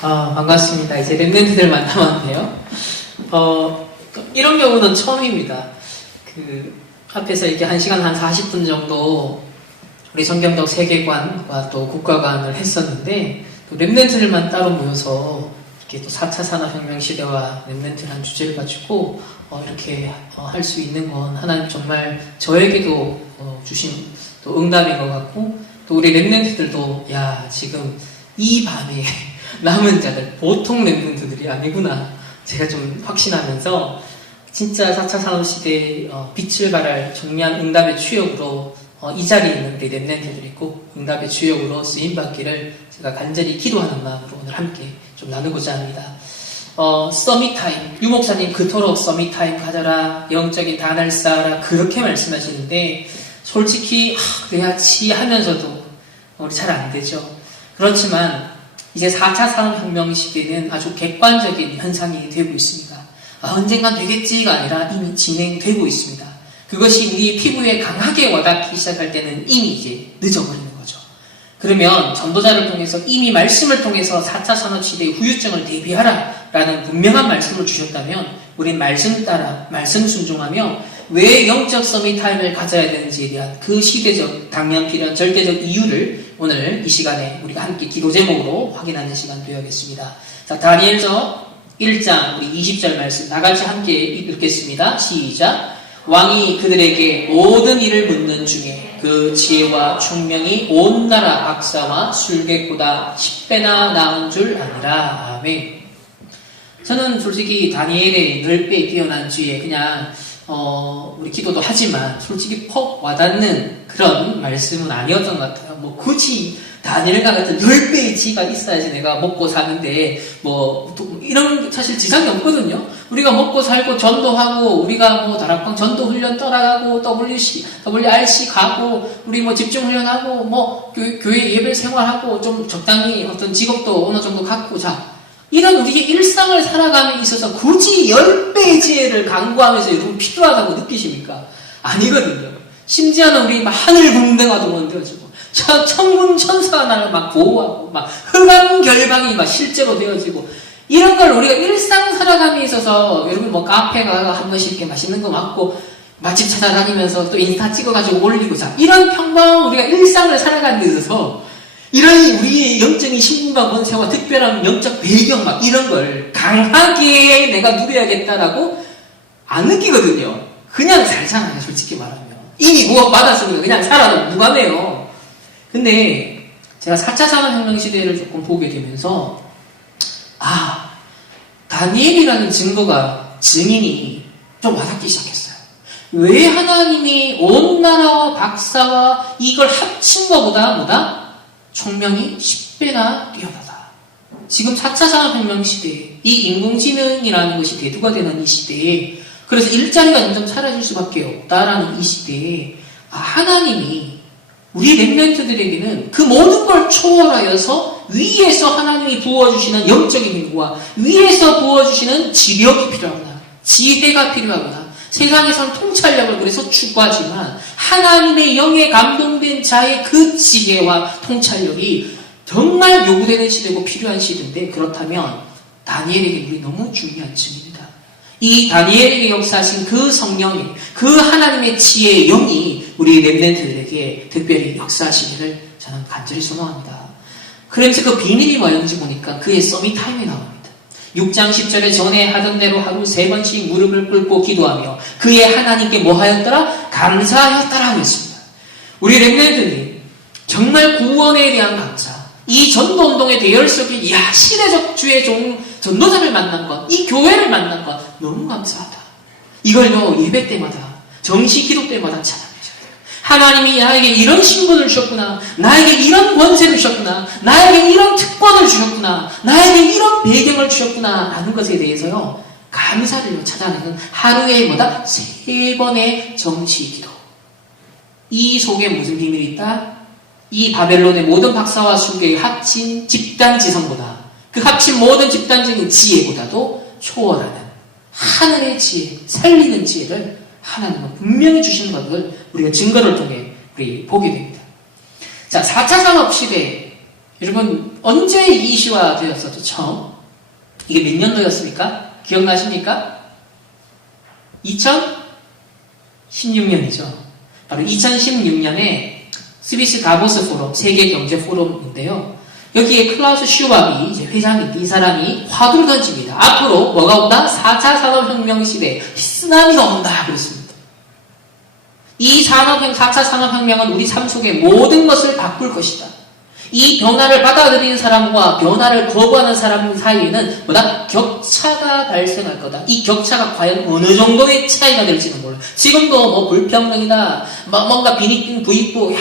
반갑습니다. 이제 랩런트들 만나봤는데요. 이런 경우는 처음입니다. 앞에서 이렇게 1시간 한 40분 정도 우리 성경적 세계관과 또 국가관을 했었는데, 또 랩런트들만 따로 모여서 이렇게 또 4차 산업혁명 시대와 랩런트라는 주제를 가지고 이렇게 할 수 있는 건 하나님 정말 저에게도 주신 또 응답인 것 같고, 또 우리 랩런트들도 지금 이 밤에 남은 자들, 보통 랩런트들이 아니구나 제가 좀 확신하면서, 진짜 4차 산업시대에 빛을 발할 정리한 응답의 주역으로 이 자리에 있는 우리 랩런트들이 꼭 응답의 주역으로 쓰임받기를 제가 간절히 기도하는 마음으로 오늘 함께 좀 나누고자 합니다. 서밋타임, 유목사님 그토록 서밋타임 가져라, 영적인 단을 쌓아라, 그렇게 말씀하시는데 솔직히 그래야지 하면서도 우리 잘 안 되죠. 그렇지만 이제 4차 산업혁명 시기에는 아주 객관적인 현상이 되고 있습니다. 언젠간 되겠지가 아니라 이미 진행되고 있습니다. 그것이 우리 피부에 강하게 와닿기 시작할 때는 이미 이제 늦어버리는 거죠. 그러면 전도자를 통해서 이미 말씀을 통해서 4차 산업시대의 후유증을 대비하라 라는 분명한 말씀을 주셨다면 우린 말씀 따라 말씀 순종하며 왜 영적 서밋타임을 가져야 되는지에 대한 그 시대적 당연 필요한 절대적 이유를 오늘 이 시간에 우리가 함께 기도 제목으로 확인하는 시간 되어야겠습니다. 자, 다니엘서 1장 우리 20절 말씀 나같이 함께 읽겠습니다. 시작. 왕이 그들에게 모든 일을 묻는 중에 그 지혜와 총명이 온 나라 박사와 술객보다 10배나 나은 줄 아니라. 아멘. 저는 솔직히 다니엘의 10배 뛰어난 지혜, 그냥 우리 기도도 하지만 솔직히 퍽 와닿는 그런 말씀은 아니었던 것 같아요. 굳이 다니엘과 같은 10배의 지혜가 있어야지 내가 먹고 사는데 이런 사실 지상이 없거든요. 우리가 먹고 살고 전도하고, 우리가 다락방 전도 훈련 떠나가고, WRC 가고, 우리 집중 훈련하고, 교회 예배 생활하고, 좀 적당히 어떤 직업도 어느 정도 갖고, 이런 우리의 일상을 살아감에 있어서 굳이 10배의 지혜를 강구하면서 여러분 필요하다고 느끼십니까? 아니거든요. 심지어는 우리 하늘 궁대가도 원되어지고, 천군 천사가 나를 보호하고, 흑암 결방이 실제로 되어지고, 이런 걸 우리가 일상 살아감에 있어서, 여러분 카페 가서 한 번씩 이렇게 맛있는 거 먹고, 맛집 찾아다니면서 또 인스타 찍어가지고 올리고, 이런 평범한 우리가 일상을 살아가는 데 있어서, 이런 우리의 영적인 신분과 권세와 특별한 영적 배경 이런 걸 강하게 내가 누려야겠다라고 안 느끼거든요. 그냥 살잖아요, 솔직히 말하면. 이미 무엇 받았으니까 그냥 살아도 무관해요. 근데 제가 4차 산업혁명 시대를 조금 보게 되면서 다니엘이라는 증인이 좀 와닿기 시작했어요. 왜 하나님이 온 나라와 박사와 이걸 합친 것보다 총명이 10배나 뛰어나다. 지금 4차 산업혁명 시대에 이 인공지능이라는 것이 대두가 되는 이 시대에, 그래서 일자리가 점점 사라질 수밖에 없다라는 이 시대에 하나님이 우리 랩런트들에게는 그 모든 걸 초월하여서 위에서 하나님이 부어주시는 영적인 힘과 위에서 부어주시는 지력이 필요하구나, 지혜가 필요하구나, 세상에선 통찰력을 그래서 추구하지만 하나님의 영에 감동된 자의 그 지혜와 통찰력이 정말 요구되는 시대고 필요한 시대인데, 그렇다면 다니엘에게 우리 너무 중요한 층입니다. 이 다니엘에게 역사하신 그 성령의, 그 하나님의 지혜의 영이 우리 랩런트들에게 특별히 역사하시기를 저는 간절히 소망합니다. 그러면서 그 비밀이 뭐였는지 보니까 그의 서밋타임에 나옵니다. 6장 10절에 전에 하던 대로 하루 3번씩 무릎을 꿇고 기도하며 그의 하나님께 뭐 하였더라? 감사하였더라 하였습니다. 우리 랩런트들이 정말 구원에 대한 감사, 이 전도운동의 대열 속에 시대적 주의 전도자를 만난 것, 이 교회를 만난 것 너무 감사하다. 이걸요 예배 때마다, 정시 기도 때마다 찬양해줘야 돼요. 하나님이 나에게 이런 신분을 주셨구나, 나에게 이런 권세를 주셨구나, 나에게 이런 특권을 주셨구나, 나에게 이런 배경을 주셨구나 라는 것에 대해서요 감사를 찾아내는 하루에 3번의 정시 기도. 이 속에 무슨 비밀이 있다? 이 바벨론의 모든 박사와 술객의 합친 집단지성보다, 그 합친 모든 집단적인 지혜보다도 초월하는 하늘의 지혜, 살리는 지혜를 하나님은 분명히 주시는 것을 우리가 증거를 통해 우리 보게 됩니다. 자, 4차 산업 시대에 여러분, 언제 이 이슈가 되었었죠? 처음? 이게 몇 년도였습니까? 기억나십니까? 2016년이죠. 바로 2016년에 스위스 다보스 포럼, 세계 경제 포럼인데요. 여기에 클라우스 슈왑이 이제 회장인데 이 사람이 화두를 던집니다. 앞으로 뭐가 온다? 4차 산업혁명 시대에 쓰나미가 온다. 그랬습니다. 이 4차 산업혁명은 우리 삶 속의 모든 것을 바꿀 것이다. 이 변화를 받아들이는 사람과 변화를 거부하는 사람 사이에는 뭐다? 격차가 발생할 거다. 이 격차가 과연 어느 정도의 차이가 될지는 몰라요. 지금도 뭐 불평등이다, 뭔가 비닉빈 부익부,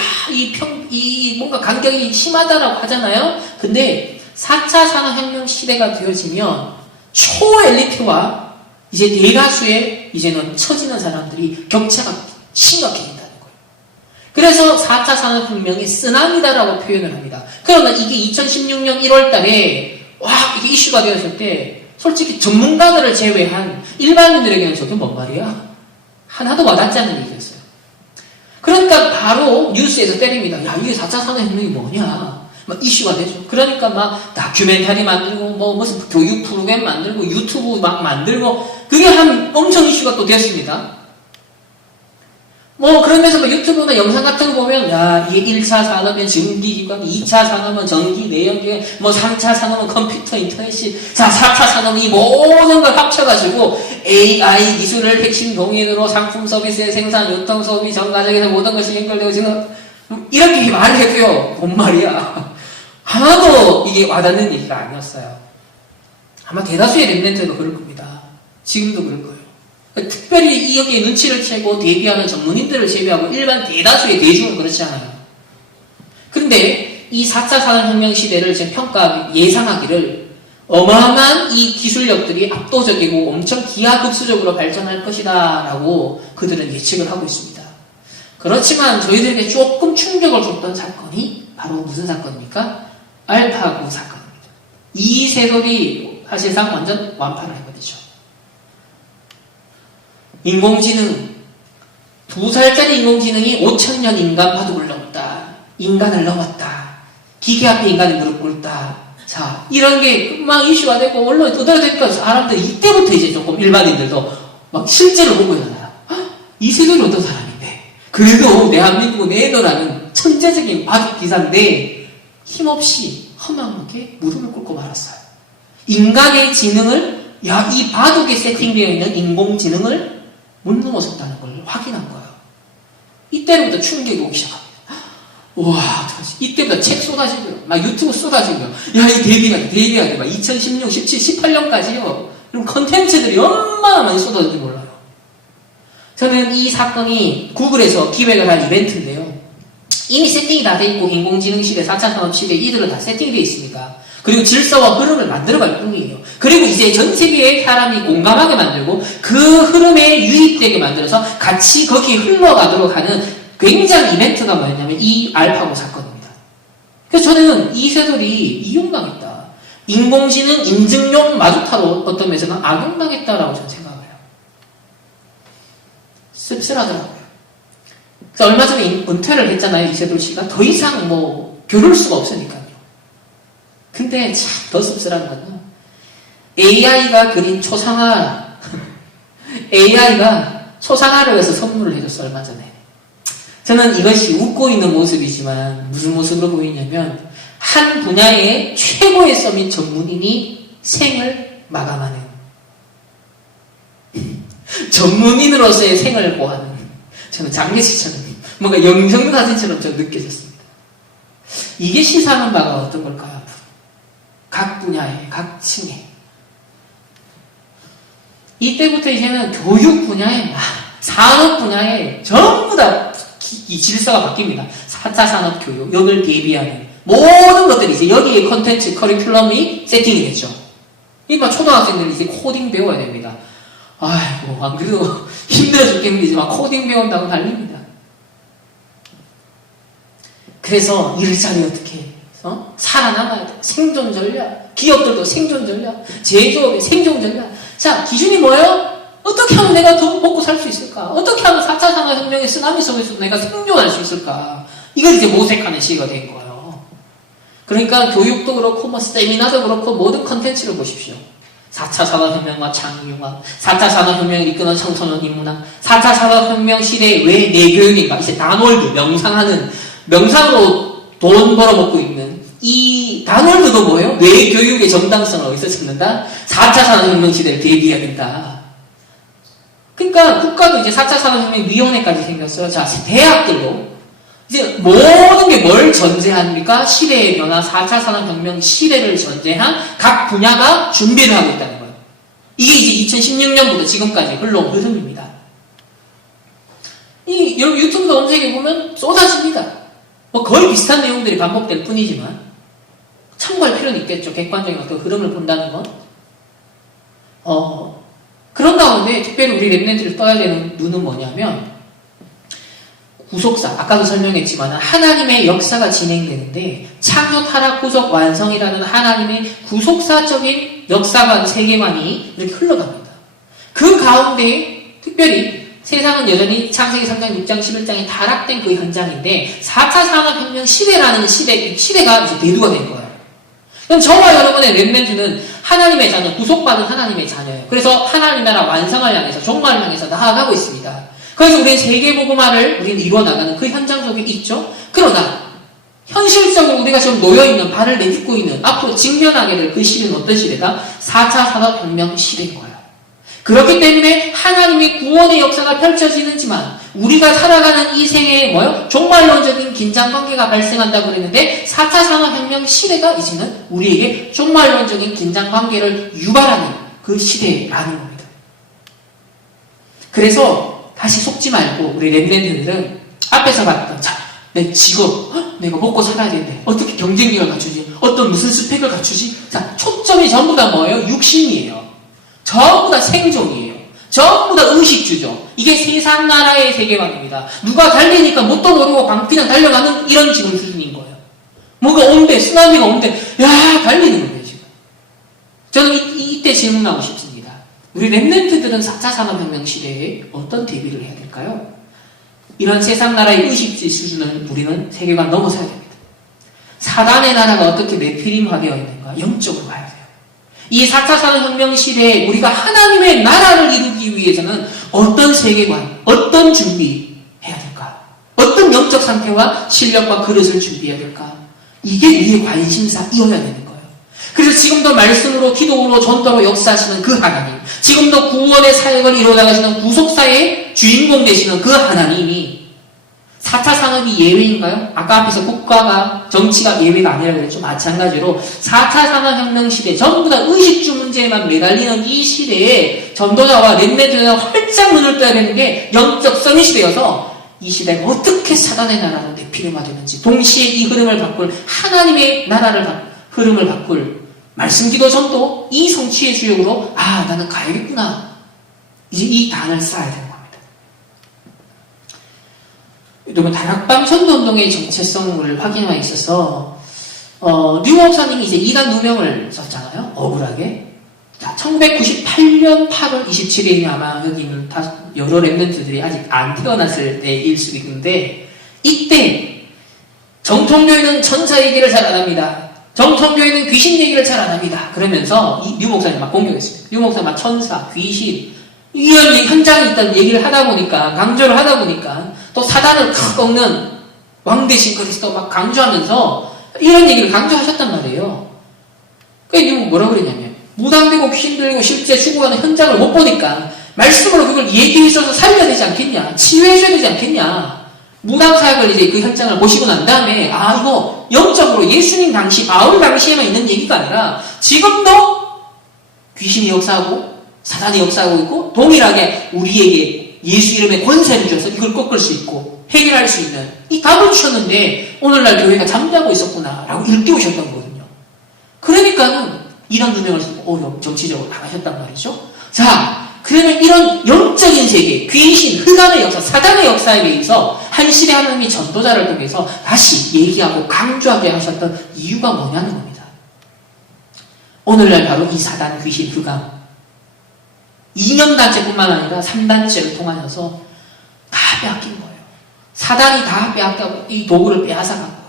이 뭔가 간격이 심하다라고 하잖아요. 근데 4차 산업혁명 시대가 되어지면 초엘리트와 이제 대다수의 이제는 처지는 사람들이 격차가 심각해진다는 거예요. 그래서 4차 산업혁명이 쓰나미다라고 표현을 합니다. 그러나 이게 2016년 1월 달에 이게 이슈가 되었을 때 솔직히 전문가들을 제외한 일반인들에게는 저게 뭔 말이야? 하나도 와닿지 않는 얘기였어요. 그러니까 바로 뉴스에서 때립니다. 야, 이게 4차 산업혁명이 뭐냐? 막 이슈가 되죠. 그러니까 막 다큐멘터리 만들고 무슨 교육 프로그램 만들고 유튜브 막 만들고 그게 엄청 이슈가 또 됐습니다. 그러면서 유튜브나 영상 같은 거 보면, 야, 이게 1차 산업은 전기기관, 2차 산업은 전기, 내연기관, 3차 산업은 컴퓨터, 인터넷이, 자, 4차 산업은 이 모든 걸 합쳐가지고, AI 기술을 핵심 동인으로 상품 서비스의 생산, 유통, 소비, 전 과정에서 모든 것이 연결되고, 지금, 이렇게 말을 해도요, 뭔 말이야. 하나도 이게 와닿는 얘기가 아니었어요. 아마 대다수의 랩멘트도 그럴 겁니다. 지금도 그럴 거예요. 특별히 여기에 눈치를 채고 대비하는 전문인들을 제외하고 일반 대다수의 대중은 그렇지 않아요. 그런데 이 4차 산업혁명 시대를 지금 예상하기를 어마어마한 이 기술력들이 압도적이고 엄청 기하급수적으로 발전할 것이다 라고 그들은 예측을 하고 있습니다. 그렇지만 저희들에게 조금 충격을 줬던 사건이 바로 무슨 사건입니까? 알파고 사건입니다. 이 세돌이 사실상 완전 완파를 해버리죠. 인공지능, 2살짜리 인공지능이 5,000년 인간 바둑을 넘다. 인간을 넘었다. 기계 앞에 인간이 무릎 꿇다. 자, 이런 게 막 이슈가 되고 언론에 떠들어대니까 사람들이 이때부터 이제 조금 일반인들도 막 실제로 보고 있잖아요. 이세돌이 어떤 사람인데 그래도 대한민국은 애도라는 천재적인 바둑 기사인데 힘없이 허망하게 무릎을 꿇고 말았어요. 인간의 지능을 이 바둑에 세팅되어 있는 인공지능을 못 넘어섰다는 걸 확인한 거예요. 이때부터 충격이 오기 시작합니다. 우와, 어떡하지? 이때부터 책 쏟아지고요. 막 유튜브 쏟아지고요. 야, 이거 데뷔해야 돼. 막 2016, 17, 18년까지요. 이런 컨텐츠들이 얼마나 많이 쏟아졌는지 몰라요. 저는 이 사건이 구글에서 기획을 한 이벤트인데요. 이미 세팅이 다 돼 있고 인공지능 시대, 4차 산업 시대 이들은 다 세팅되어 있습니다. 그리고 질서와 흐름을 만들어갈 뿐이에요. 그리고 이제 전 세계의 사람이 공감하게 만들고 그 흐름에 유입되게 만들어서 같이 거기에 흘러가도록 하는 굉장한 이벤트가 뭐였냐면 이 알파고 사건입니다. 그래서 저는 이 세돌이 이용당했다. 인공지능 인증용 마주타로 어떤 면에서는 악용당했다라고 저는 생각해요. 씁쓸하더라고요. 그래서 얼마 전에 은퇴를 했잖아요. 이세돌 씨가. 더 이상 겨룰 수가 없으니까요. 근데 참 더 씁쓸한 건요. AI가 그린 초상화, AI가 초상화를 해서 선물을 해줬어, 얼마 전에. 저는 이것이 웃고 있는 모습이지만 무슨 모습으로 보이냐면 한 분야의 최고의 서밋 전문인이 생을 마감하는 전문인으로서의 생을 보하는 저는 장례식처럼 뭔가 영정사진처럼 좀 느껴졌습니다. 이게 시사하는 바가 어떤 걸까요? 각 분야에, 각 층에. 이때부터 이제는 교육 분야에, 산업 분야에 전부 다 이 질서가 바뀝니다. 4차 산업 교육, 여기를 대비하는 모든 것들이 이제 여기에 컨텐츠, 커리큘럼이 세팅이 됐죠. 초등학생들이 이제 코딩 배워야 됩니다. 아이고, 안 그래도 힘들어 죽겠는데 코딩 배운다고 난립니다. 그래서 일자리 어떻게 해서 살아남아야 돼. 생존 전략, 기업들도 생존 전략, 제조업의 생존 전략. 자, 기준이 뭐예요? 어떻게 하면 내가 더 먹고 살 수 있을까? 어떻게 하면 4차 산업혁명의 쓰나미 속에서 내가 생존할 수 있을까? 이걸 이제 모색하는 시기가 된 거예요. 그러니까 교육도 그렇고 뭐 세미나도 그렇고 모든 컨텐츠를 보십시오. 4차 산업혁명과 창의융합, 4차 산업혁명을 이끄는 청소년 인문학, 4차 산업혁명 시대에 왜 내교육인가? 이제 다놀드, 명상으로 돈 벌어먹고 있는 이 다놀드도 뭐예요? 뇌교육의 정당성을 어디서 찾는다? 4차 산업혁명 시대를 대비해야 된다. 그러니까 국가도 이제 4차 산업혁명위원회까지 생겼어요. 자, 대학들도 이제 모든 게 뭘 전제합니까? 시대의 변화, 4차 산업혁명 시대를 전제한 각 분야가 준비를 하고 있다는 거예요. 이게 이제 2016년부터 지금까지 흘러온 흐름입니다. 이 유튜브 검색해 보면 쏟아집니다. 뭐 거의 비슷한 내용들이 반복될 뿐이지만 참고할 필요는 있겠죠. 객관적인 어떤 흐름을 본다는 건. 그런 가운데 특별히 우리 랩런트를 떠야 되는 눈은 뭐냐면 구속사, 아까도 설명했지만 하나님의 역사가 진행되는데 창조, 타락, 구속, 완성이라는 하나님의 구속사적인 역사관, 세계관이 이렇게 흘러갑니다. 그 가운데 특별히 세상은 여전히 창세기 3장, 6장, 11장에 타락된 그 현장인데 4차 산업혁명 시대라는 시대가 이제 대두가 된 거예요. 그럼 저와 여러분의 렘넌트는 하나님의 자녀, 구속받은 하나님의 자녀예요. 그래서 하나님 나라 완성을 향해서, 종말을 향해서 나아가고 있습니다. 그래서 우리는 세계복음화를 우리는 이루어나가는 그 현장 속에 있죠. 그러나 현실적으로 우리가 지금 놓여있는, 발을 내딛고 있는, 앞으로 직면하게 될 그 시대는 어떤 시대다? 4차 산업혁명 시대인 거예요. 그렇기 때문에 하나님의 구원의 역사가 펼쳐지는지만 우리가 살아가는 이 생에 종말론적인 긴장관계가 발생한다고 그랬는데 4차 산업혁명 시대가 이제는 우리에게 종말론적인 긴장관계를 유발하는 그 시대라는 겁니다. 그래서 다시 속지 말고 우리 렘넌트들은 앞에서 봤던 내 직업, 내가 먹고 살아야 되는데 어떻게 경쟁력을 갖추지? 어떤 무슨 스펙을 갖추지? 자, 초점이 전부 다 뭐예요? 육신이에요. 전부 다 생존이에요. 전부 다 의식주죠. 이게 세상 나라의 세계관입니다. 누가 달리니까 뭣도 모르고 그냥 달려가는 이런 지금 수준인 거예요. 뭔가 온대, 쓰나미가 온대, 야, 달리는 거예요, 지금. 저는 이때 질문하고 싶습니다. 우리 렘넌트들은 4차 산업혁명 시대에 어떤 대비를 해야 될까요? 이런 세상 나라의 의식주의 수준을 우리는 세계관 넘어서야 됩니다. 사단의 나라가 어떻게 네피림화되어 있는가? 영적으로 가야 돼요. 이 4차 산업혁명 시대에 우리가 하나님의 나라를 이루기 위해서는 어떤 세계관, 어떤 준비해야 될까? 어떤 영적 상태와 실력과 그릇을 준비해야 될까? 이게 우리의 관심사이어야 되는 거예요. 그래서 지금도 말씀으로, 기도로, 전도로 역사하시는 그 하나님, 지금도 구원의 사역을 이루어나가시는 구속사의 주인공 되시는 그 하나님이 4차 산업이 예외인가요? 아까 앞에서 국가가, 정치가 예외가 아니라고 그랬죠. 마찬가지로 4차 산업혁명 시대, 전부 다 의식주 문제에만 매달리는 이 시대에 전도자와 렘넌트가 활짝 눈을 떠야 되는 게 영적 서밋이 되어서 이 시대가 어떻게 사단의 나라로 내피름화되는지, 동시에 이 흐름을 바꿀 하나님의 나라를 흐름을 바꿀 말씀, 기도, 전도, 이 성취의 주역으로 나는 가야겠구나. 이제 이 단을 쌓아야 되는 겁니다. 여러분, 다락방 전도운동의 정체성을 확인함에 있어서 류 목사님이 이제 2단 누명을 썼잖아요. 억울하게. 자, 1998년 8월 27일이 아마 여기는 다 여러 렘넌트들이 아직 안 태어났을 때일 수도 있는데, 이때 정통교회는 천사 얘기를 잘 안 합니다. 정통교회는 귀신 얘기를 잘 안 합니다. 그러면서 류 목사님 막 공격했습니다. 류 목사님 막 천사, 귀신, 이런 현장에 있다는 얘기를 하다 보니까, 강조를 하다 보니까, 또 사단을 탁 꺾는 왕 대신 그리스도 막 강조하면서 이런 얘기를 강조하셨단 말이에요. 그러니까 뭐라 그러냐면, 무당되고 귀신 들리고 실제 죽어가는 현장을 못 보니까 말씀으로 그걸 얘기해 있어서 살려야 되지 않겠냐, 치유해줘야 되지 않겠냐. 무당 사역을 이제 그 현장을 보시고 난 다음에 이거 영적으로 예수님 당시, 바울 당시에만 있는 얘기가 아니라 지금도 귀신이 역사하고 사단이 역사하고 있고 동일하게 우리에게 예수 이름의 권세를 주셔서 이걸 꺾을 수 있고 해결할 수 있는 이 답을 주셨는데 오늘날 교회가 잠자고 있었구나 라고 일깨우셨던 거거든요. 그러니까는 이런 누명을 쓰고 정치적으로 나가셨단 말이죠. 자, 그러면 이런 영적인 세계, 귀신, 흑암의 역사, 사단의 역사에 대해서 한 시대 하나님이 전도자를 통해서 다시 얘기하고 강조하게 하셨던 이유가 뭐냐는 겁니다. 오늘날 바로 이 사단, 귀신, 흑암, 이념단체뿐만 아니라 3단체를 통하여서 다 빼앗긴 거예요. 사단이 다 빼앗겨 이 도구를 빼앗아간 거예요.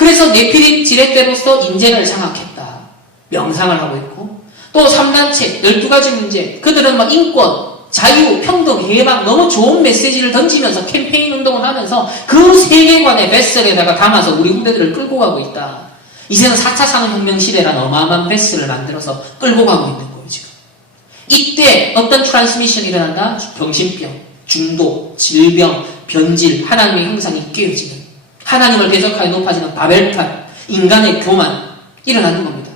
그래서 네피림 지렛대로서 인재를 장악했다. 명상을 하고 있고, 또 3단체 12가지 문제, 그들은 막 인권, 자유, 평등, 해방, 너무 좋은 메시지를 던지면서 캠페인 운동을 하면서 그 세계관의 뱃슬에다가 담아서 우리 후대들을 끌고 가고 있다. 이제는 4차 산업혁명 시대라는 어마어마한 뱃슬을 만들어서 끌고 가고 있는 거예요, 지금. 이때 어떤 트랜스미션이 일어난다? 병신병, 중독, 질병, 변질, 하나님의 형상이 깨어지는, 하나님을 대적하여 높아지는 바벨탑, 인간의 교만, 일어나는 겁니다.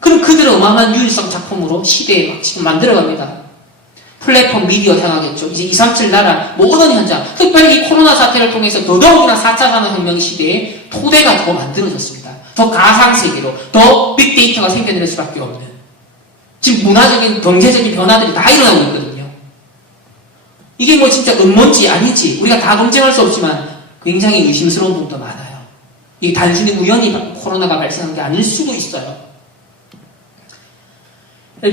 그럼 그들은 어마어마한 유일성 작품으로 시대에 막 지금 만들어갑니다. 플랫폼 미디어 향하겠죠. 이제 237 나라 모든 현장, 특별히 이 코로나 사태를 통해서 더더욱이나 4차 산업혁명 시대에 토대가 더 만들어졌습니다. 더 가상세계로, 더 빅데이터가 생겨낼 수밖에 없는, 지금 문화적인, 경제적인 변화들이 다 일어나고 있거든요. 이게 뭐 진짜 음모인지 아닌지 우리가 다 검증할 수 없지만 굉장히 의심스러운 부분도 많아요. 이게 단순히 우연히 코로나가 발생한 게 아닐 수도 있어요.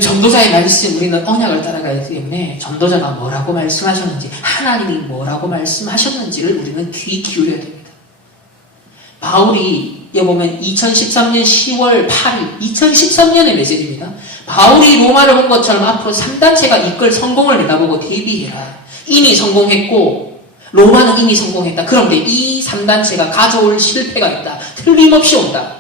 전도자의 말씀, 우리는 언약을 따라가야 되기 때문에 전도자가 뭐라고 말씀하셨는지, 하나님이 뭐라고 말씀하셨는지를 우리는 귀 기울여야 됩니다. 바울이 보면 2013년 10월 8일 2013년의 메시지입니다. 바울이 로마를 온 것처럼 앞으로 3단체가 이끌 성공을 내다보고 대비해라. 이미 성공했고 로마는 이미 성공했다. 그런데 이 3단체가 가져올 실패가 있다. 틀림없이 온다.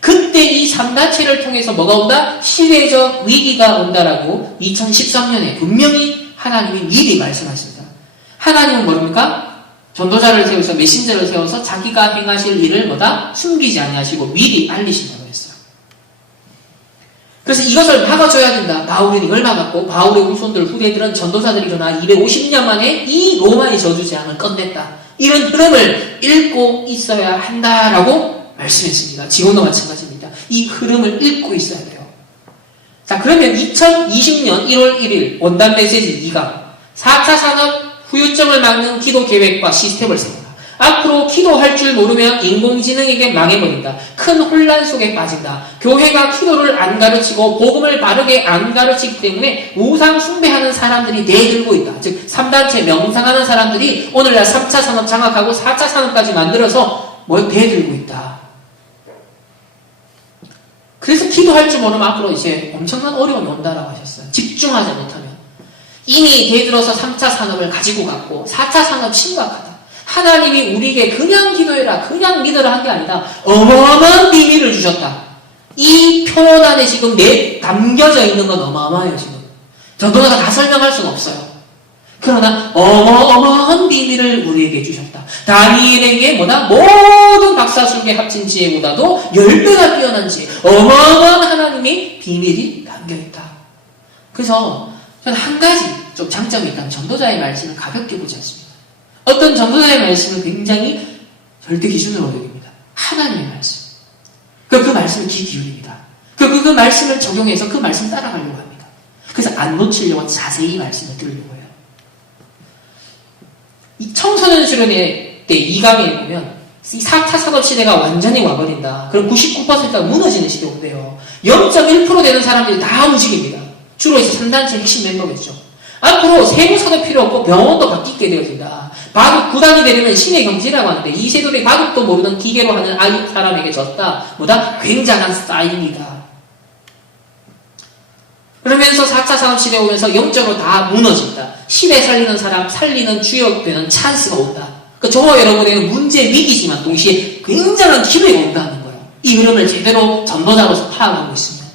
그때 이 3단체를 통해서 뭐가 온다? 시대적 위기가 온다라고 2013년에 분명히 하나님이 미리 말씀하십니다. 하나님은 뭐랍니까? 전도자를 세워서, 메신저를 세워서 자기가 행하실 일을 뭐다? 숨기지 아니하시고 미리 알리신다고 했어요. 그래서 이것을 막아줘야 된다. 바울은 이걸 막았고, 바울의 후손들, 후대들은 전도자들이 일어나 250년 만에 이 로마의 저주재앙을 끝냈다. 이런 흐름을 읽고 있어야 한다라고 말씀했습니다. 지금도 마찬가지입니다. 이 흐름을 읽고 있어야 돼요. 자, 그러면 2020년 1월 1일 원단 메시지 2강 4차 산업 후유증을 막는 기도 계획과 시스템을 세워라. 앞으로 기도할 줄 모르면 인공지능에게 망해버린다. 큰 혼란 속에 빠진다. 교회가 기도를 안 가르치고 복음을 바르게 안 가르치기 때문에 우상 숭배하는 사람들이 대들고 있다. 즉 3단체 명상하는 사람들이 오늘날 3차 산업 장악하고 4차 산업까지 만들어서 대들고 있다. 그래서 기도할 줄 모르면 앞으로 이제 엄청난 어려움이 온다라고 하셨어요. 집중하지 못하면. 이미 대들어서 3차 산업을 가지고 갔고 4차 산업 심각하다. 하나님이 우리에게 그냥 기도해라, 그냥 믿으라 한 게 아니다. 어마어마한 비밀을 주셨다. 이 표현 안에 지금 담겨져 있는 건 어마어마해요, 지금. 전도자가 다 설명할 수는 없어요. 그러나 어마어마한 비밀을 우리에게 주셨다. 다니엘에게 모든 박사술계 합친 지혜보다도 10배가 뛰어난 지혜, 어마어마한 하나님의 비밀이 담겨있다. 그래서 저는 한 가지 좀 장점이 있다면 전도자의 말씀을 가볍게 보지 않습니다. 어떤 전도자의 말씀은 굉장히 절대 기준으로 여깁니다. 하나님의 말씀. 그 말씀을 귀 기울입니다. 그 말씀을 적용해서 그 말씀 따라가려고 합니다. 그래서 안 놓치려고 자세히 말씀을 들으려고 해요. 이 청소년 수련회 때 2강에 보면 이 4차 산업 시대가 완전히 와버린다. 그럼 99%가 무너지는 시대가 온대요. 0.1% 되는 사람들이 다 움직입니다. 주로 이제 3단체 핵심 멤버겠죠. 앞으로 세무서도 필요 없고 병원도 바뀌게 되어진다. 바둑 9단이 되려면 신의 경지라고 하는데 이 세돌이 바둑도 모르는 기계로 하는 사람에게 졌다. 굉장한 사인이다. 그러면서 4차 산업시대에 오면서 영적으로 다 무너진다. 시대 살리는 사람, 살리는 주역되는 찬스가 온다. 저와 여러분에게는 문제 위기지만 동시에 굉장한 기회가 온다는 거예요. 이 흐름을 제대로 전도자로서 파악하고 있습니다.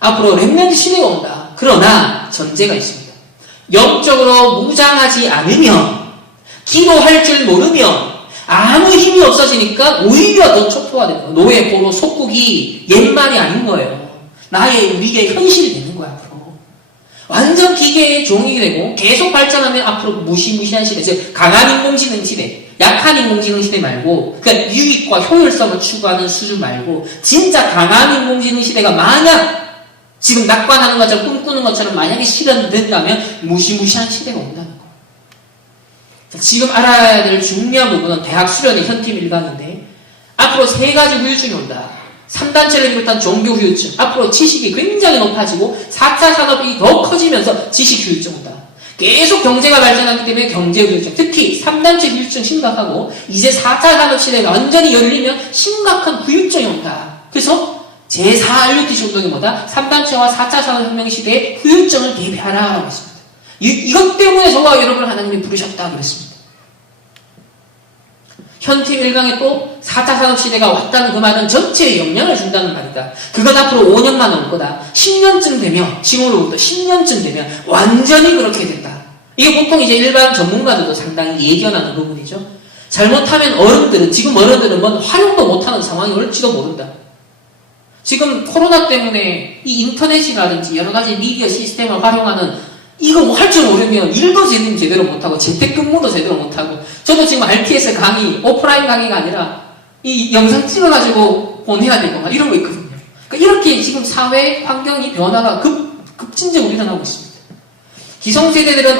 앞으로 렘넌트 시대가 온다. 그러나 전제가 있습니다. 영적으로 무장하지 않으면, 기도할 줄 모르면 아무 힘이 없어지니까 오히려 더 촉토화되는 거예요. 노예, 포로, 속국이 옛말이 아닌 거예요. 우리의 현실이 되는 거야, 앞으로. 완전 기계의 종이 되고, 계속 발전하면 앞으로 무시무시한 시대, 즉, 강한 인공지능 시대, 약한 인공지능 시대 말고, 그러니까 유익과 효율성을 추구하는 수준 말고, 진짜 강한 인공지능 시대가 만약, 지금 낙관하는 것처럼, 꿈꾸는 것처럼 만약에 실현된다면, 무시무시한 시대가 온다는 거예요. 지금 알아야 될 중요한 부분은 대학 수련의 현팀 1강인데, 앞으로 3가지 후유증이 온다. 3단체를 비롯한 종교 후유증, 앞으로 지식이 굉장히 높아지고 4차 산업이 더 커지면서 지식 후유증 온다. 계속 경제가 발전하기 때문에 경제 불균형, 특히 3단체 불균형 심각하고 이제 4차 산업시대가 완전히 열리면 심각한 부유증이 온다. 그래서 제4 알류티시 운동이 뭐다? 3단체와 4차 산업혁명 시대의 후유증을 대비하라라고 했습니다. 이것 때문에 저와 여러분을 하나님이 부르셨다 그랬습니다. 현팀 1강에 또 4차 산업시대가 왔다는 그 말은 전체에 영향을 준다는 말이다. 그건 앞으로 5년만 올 거다. 10년쯤 되면, 지금으로부터 10년쯤 되면 완전히 그렇게 된다. 이게 보통 이제 일반 전문가들도 상당히 예견하는 부분이죠. 잘못하면 지금 어른들은 뭔 활용도 못하는 상황이 올지도 모른다. 지금 코로나 때문에 이 인터넷이라든지 여러 가지 미디어 시스템을 활용하는 이거 뭐 할 줄 모르면 일도 제대로 못하고 재택근무도 제대로 못하고 저도 지금 RTS 강의, 오프라인 강의가 아니라 이 영상 찍어가지고 보내야 되고 막 이런 거 있거든요. 그러니까 이렇게 지금 사회 환경이 변화가 급진적으로 일어나고 있습니다. 기성세대들은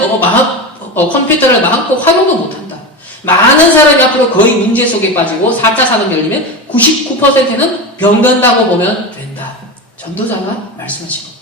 컴퓨터를 마음껏 활용도 못한다. 많은 사람이 앞으로 거의 문제 속에 빠지고 4차 산업이 열리면 99%는 병든다고 보면 된다. 전도자가 말씀하신 겁니다.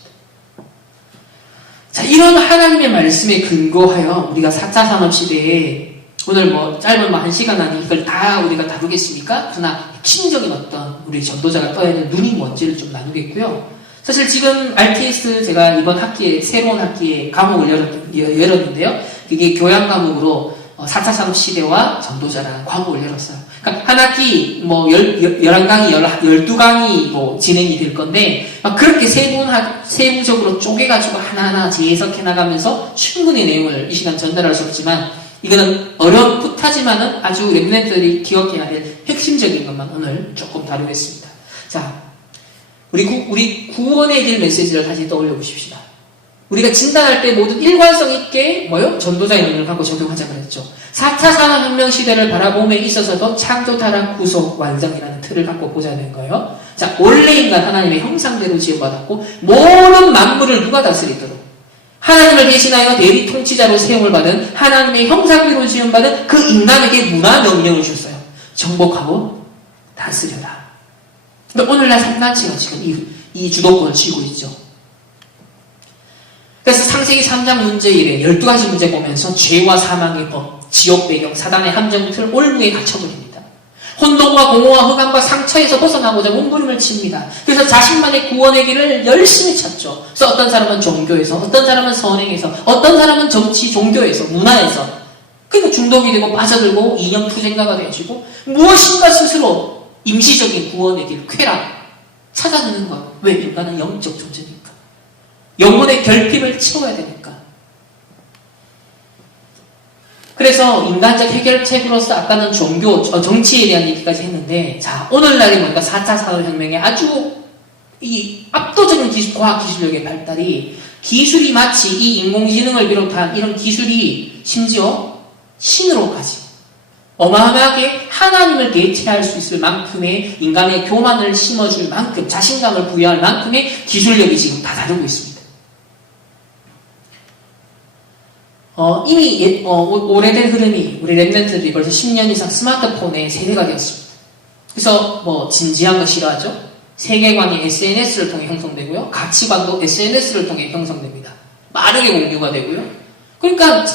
자, 이런 하나님의 말씀에 근거하여 우리가 4차 산업 시대에 오늘 짧은 1시간 안에 이걸 다 우리가 다루겠습니까? 그러나 핵심적인 어떤 우리 전도자가 떠야 하는 눈이 뭔지를 좀 나누겠고요. 사실 지금 RTS 제가 이번 학기에 새로운 학기에 과목을 열었는데요. 이게 교양 과목으로 4차 산업 시대와 전도자라는 과목을 열었어요. 그러니까 한 학기 11강의, 12강의 진행이 될 건데 그렇게 세부적으로 쪼개가지고 하나하나 재해석해 나가면서 충분히 내용을 이 시간 전달할 수 없지만 이거는 어려운 풋하지만은 아주 랩런트들이 기억해야 될 핵심적인 것만 오늘 조금 다루겠습니다. 자, 우리 구원의 길 메시지를 다시 떠올려 보십시다. 우리가 진단할 때 모두 일관성 있게 전도자의 능력을 갖고 적용하자 그랬죠. 4차 산업혁명 시대를 바라봄에 있어서도 창조, 타락, 구속, 완성이라는 틀을 갖고 보자 된 거예요. 자, 원래 인간 하나님의 형상대로 지음받았고 모든 만물을 누가 다스리도록 하나님을 대신하여 대리 통치자로 세움을 받은 하나님의 형상대로 지음받은 그 인간에게 문화 명령을 주셨어요. 정복하고 다스려라. 근데 오늘날 3단체가 지금 이 주도권을 쥐고 있죠. 그래서 창세기 3장 문제 1에 12가지 문제 보면서 죄와 사망의 법, 지옥 배경, 사단의 함정틀 올무에 갇혀버립니다. 혼돈과 공허와 흑암과 상처에서 벗어나고자 몸부림을 칩니다. 그래서 자신만의 구원의 길을 열심히 찾죠. 그래서 어떤 사람은 종교에서, 어떤 사람은 선행에서, 어떤 사람은 정치, 종교에서, 문화에서 그러니까 중독이 되고 빠져들고 이념 투쟁가가 되어지고 무엇인가 스스로 임시적인 구원의 길, 쾌락 찾아내는 것. 왜? 인간은 영적 존재니까. 영혼의 결핍을 채워야 되니까. 그래서 인간적 해결책으로서 아까는 종교, 정치에 대한 얘기까지 했는데, 자, 오늘날이 뭔가 4차 산업혁명의 아주 이 압도적인 과학기술력의 발달이 기술이 마치 이 인공지능을 비롯한 이런 기술이 심지어 신으로까지 어마어마하게 하나님을 대체할 수 있을 만큼의 인간의 교만을 심어줄 만큼 자신감을 부여할 만큼의 기술력이 지금 다 다루고 있습니다. 이미 오래된 흐름이 우리 랩런트들이 벌써 10년 이상 스마트폰의 세대가 되었습니다. 그래서 진지한 거 싫어하죠? 세계관이 SNS를 통해 형성되고요. 가치관도 SNS를 통해 형성됩니다. 빠르게 공유가 되고요. 그러니까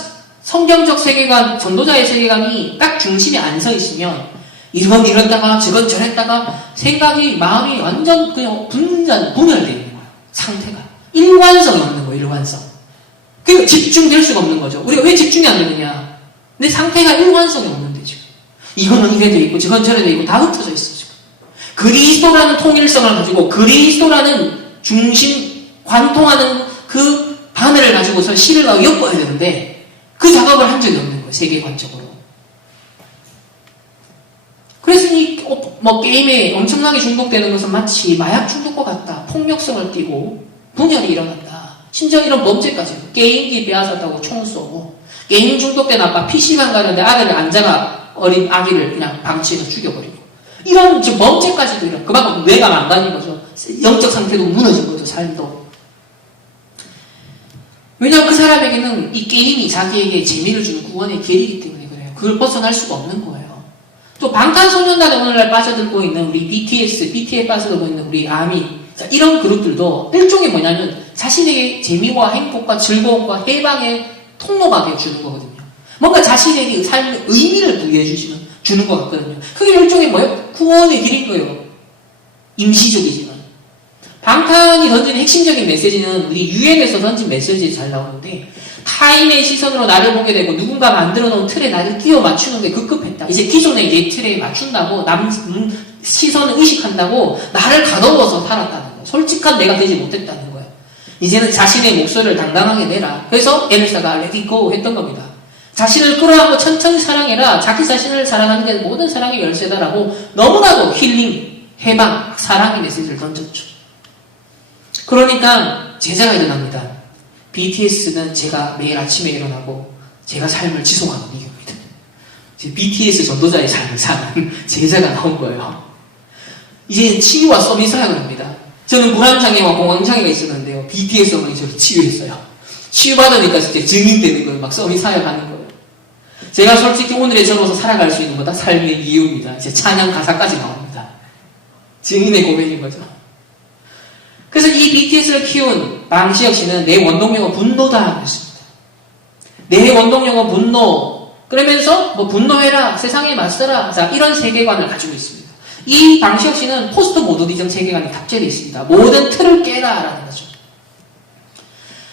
성경적 세계관, 전도자의 세계관이 딱 중심에 안 서 있으면 이건 이랬다가 저건 저랬다가 생각이, 마음이 완전 그냥 분열되어 있는 거예요. 상태가. 일관성이 없는 거예요. 일관성. 그러니까 집중될 수가 없는 거죠. 우리가 왜 집중이 안 되느냐? 내 상태가 일관성이 없는데 지금. 이거는 이래 돼 있고 저건 저래 돼 있고 다 흩어져 있어 지금. 그리스도라는 통일성을 가지고 그리스도라는 중심, 관통하는 그 바늘을 가지고서 실을 엮어야 되는데 그 작업을 한 적이 없는 거예요. 세계관적으로. 그래서 게임에 엄청나게 중독되는 것은 마치 마약 중독과 같다. 폭력성을 띠고 분열이 일어난다. 심지어 이런 범죄까지. 게임기 빼앗았다고 총 쏘고, 게임 중독된 아빠 PC방 가는데 아들을 앉아가 어린 아기를 그냥 방치해서 죽여버리고, 이런 범죄까지도 이런, 그만큼 뇌가 망가진 거죠. 영적 상태도 무너진 거죠, 삶도. 왜냐하면 그 사람에게는 이 게임이 자기에게 재미를 주는 구원의 길이기 때문에 그래요. 그걸 벗어날 수가 없는 거예요. 또 방탄소년단에 오늘날 빠져들고 있는 우리 BTS에 빠져들고 있는 우리 아미, 이런 그룹들도 일종의 뭐냐면 자신에게 재미와 행복과 즐거움과 해방의 통로가 되어주는 거거든요. 뭔가 자신에게 삶의 의미를 주는 것 같거든요. 그게 일종의 뭐예요? 구원의 길인 거예요. 임시적이지만. 방탄이 던진 핵심적인 메시지는 우리 유엔에서 던진 메시지에 잘 나오는데, 타인의 시선으로 나를 보게 되고 누군가 만들어 놓은 틀에 나를 끼워 맞추는 게 급급했다. 이제 기존의 내 틀에 맞춘다고 시선을 의식한다고 나를 가둬워서 살았다는 거예요. 솔직한 내가 되지 못했다는 거예요. 이제는 자신의 목소리를 당당하게 내라. 그래서 엘사가 let it go 했던 겁니다. 자신을 끌어안고 천천히 사랑해라. 자기 자신을 사랑하는 게 모든 사랑의 열쇠다라고 너무나도 힐링, 해방, 사랑의 메시지를 던졌죠. 그러니까 제자가 일어납니다. BTS는 제가 매일 아침에 일어나고 제가 삶을 지속하는 이유입니다. BTS 전도자의 삶을 사는 제자가 나온 거예요. 이제 치유와 서비스 사역을 합니다. 저는 불안장애와 공황장애가 있었는데요. BTS 어머니 저를 치유했어요. 치유받으니까 진짜 증인되는 거예요. 막 서비스 사역하는 거예요. 제가 솔직히 오늘의 저로서 살아갈 수 있는 거다 삶의 이유입니다. 제 찬양 가사까지 나옵니다. 증인의 고백인 거죠. 그래서 이 BTS를 키운 방시혁 씨는 내 원동력은 분노다 했습니다. 내 원동력은 분노. 그러면서 뭐 분노해라, 세상에 맞서라. 자, 이런 세계관을 가지고 있습니다. 이 방시혁 씨는 포스트 모더니즘 세계관이 탑재되어 있습니다. 모든 틀을 깨라라는 거죠.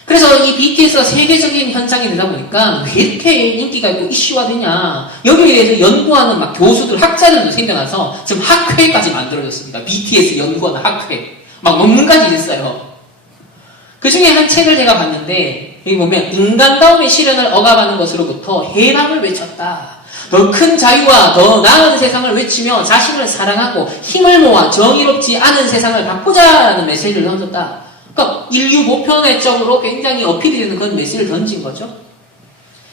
그래서 이 BTS가 세계적인 현상이 되다 보니까 왜 이렇게 인기가 있고 이슈가 되냐. 여기에 대해서 연구하는 막 교수들, 학자들도 생겨나서 지금 학회까지 만들어졌습니다. BTS 연구하는 학회. 막 논문까지 됐어요. 그 중에 한 책을 제가 봤는데, 여기 보면, 인간다움의 시련을 억압하는 것으로부터 해방을 외쳤다. 더 큰 자유와 더 나은 세상을 외치며 자신을 사랑하고 힘을 모아 정의롭지 않은 세상을 바꾸자라는 메시지를 던졌다. 그러니까 인류 보편의적으로 굉장히 어필이 되는 그런 메시지를 던진 거죠.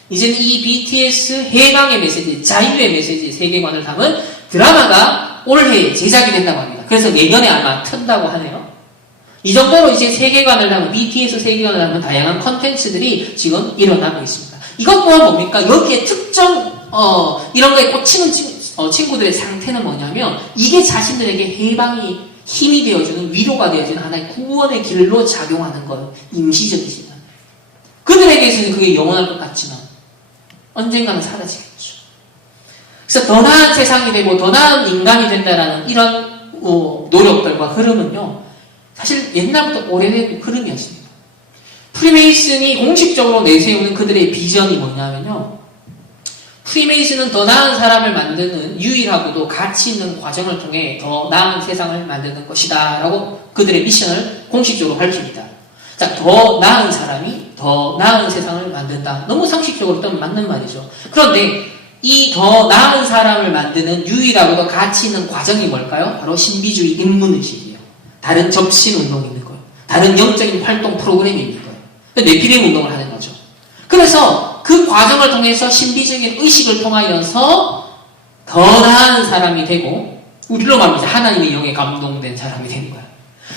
이제는 이 BTS 해방의 메시지, 자유의 메시지, 세계관을 담은 드라마가 올해 제작이 된다고 합니다. 그래서 내년에 아마 튼다고 하네요. 이 정도로 이제 세계관을 담은, BTS 세계관을 담은 다양한 컨텐츠들이 지금 일어나고 있습니다. 이것 또한 뭡니까? 여기에 특정, 이런 거에 꽂히는 친구들의 상태는 뭐냐면, 이게 자신들에게 해방이 힘이 되어주는, 위로가 되어주는 하나의 구원의 길로 작용하는 건 임시적이지만, 그들에게서는 그게 영원할 것 같지만, 언젠가는 사라지겠죠. 그래서 더 나은 세상이 되고 더 나은 인간이 된다라는 이런 노력들과 흐름은요, 사실 옛날부터 오래된 흐름이었습니다. 프리메이슨이 공식적으로 내세우는 그들의 비전이 뭐냐면요, 프리메이슨은 더 나은 사람을 만드는 유일하고도 가치 있는 과정을 통해 더 나은 세상을 만드는 것이다 라고 그들의 미션을 공식적으로 밝힙니다. 자, 더 나은 사람이 더 나은 세상을 만든다. 너무 상식적으로 또 맞는 말이죠. 그런데 이 더 나은 사람을 만드는 유일하고도 가치 있는 과정이 뭘까요? 바로 신비주의 인문의식이에요. 다른 접신 운동이 있는 거예요. 다른 영적인 활동 프로그램이 있는 거예요. 네피림 운동을 하는 거죠. 그래서 그 과정을 통해서 신비적인 의식을 통하여서 더 나은 사람이 되고, 우리로 말하면 하나님의 영에 감동된 사람이 되는 거예요.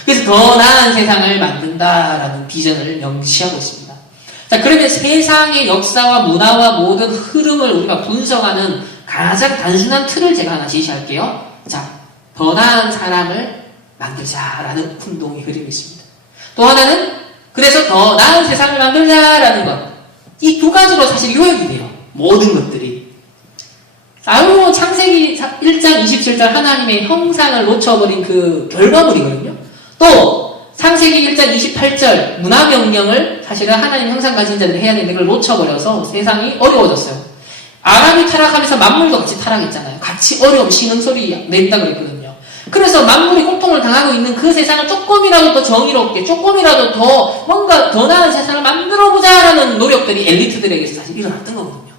그래서 더 나은 세상을 만든다라는 비전을 명시하고 있습니다. 자, 그러면 세상의 역사와 문화와 모든 흐름을 우리가 분석하는 가장 단순한 틀을 제가 하나 제시할게요. 자, 더 나은 사람을 만들자라는 운동이 흐르고 있습니다. 또 하나는, 그래서 더 나은 세상을 만들자라는 것. 이 두 가지로 사실 요약이 돼요. 모든 것들이. 아우, 창세기 1장 27절 하나님의 형상을 놓쳐버린 그 결과물이거든요. 또 창세기 1장 28절 문화명령을 사실은 하나님 형상 가진 자들이 해야 되는 걸 놓쳐버려서 세상이 어려워졌어요. 아람이 타락하면서 만물도 같이 타락했잖아요. 같이 어려움, 신음소리 낸다 그랬거든요. 그래서 만물이 고통을 당하고 있는 그 세상을 조금이라도 더 정의롭게, 조금이라도 더 뭔가 더 나은 세상을 만들어보자라는 노력들이 엘리트들에게서 사실 일어났던 거거든요.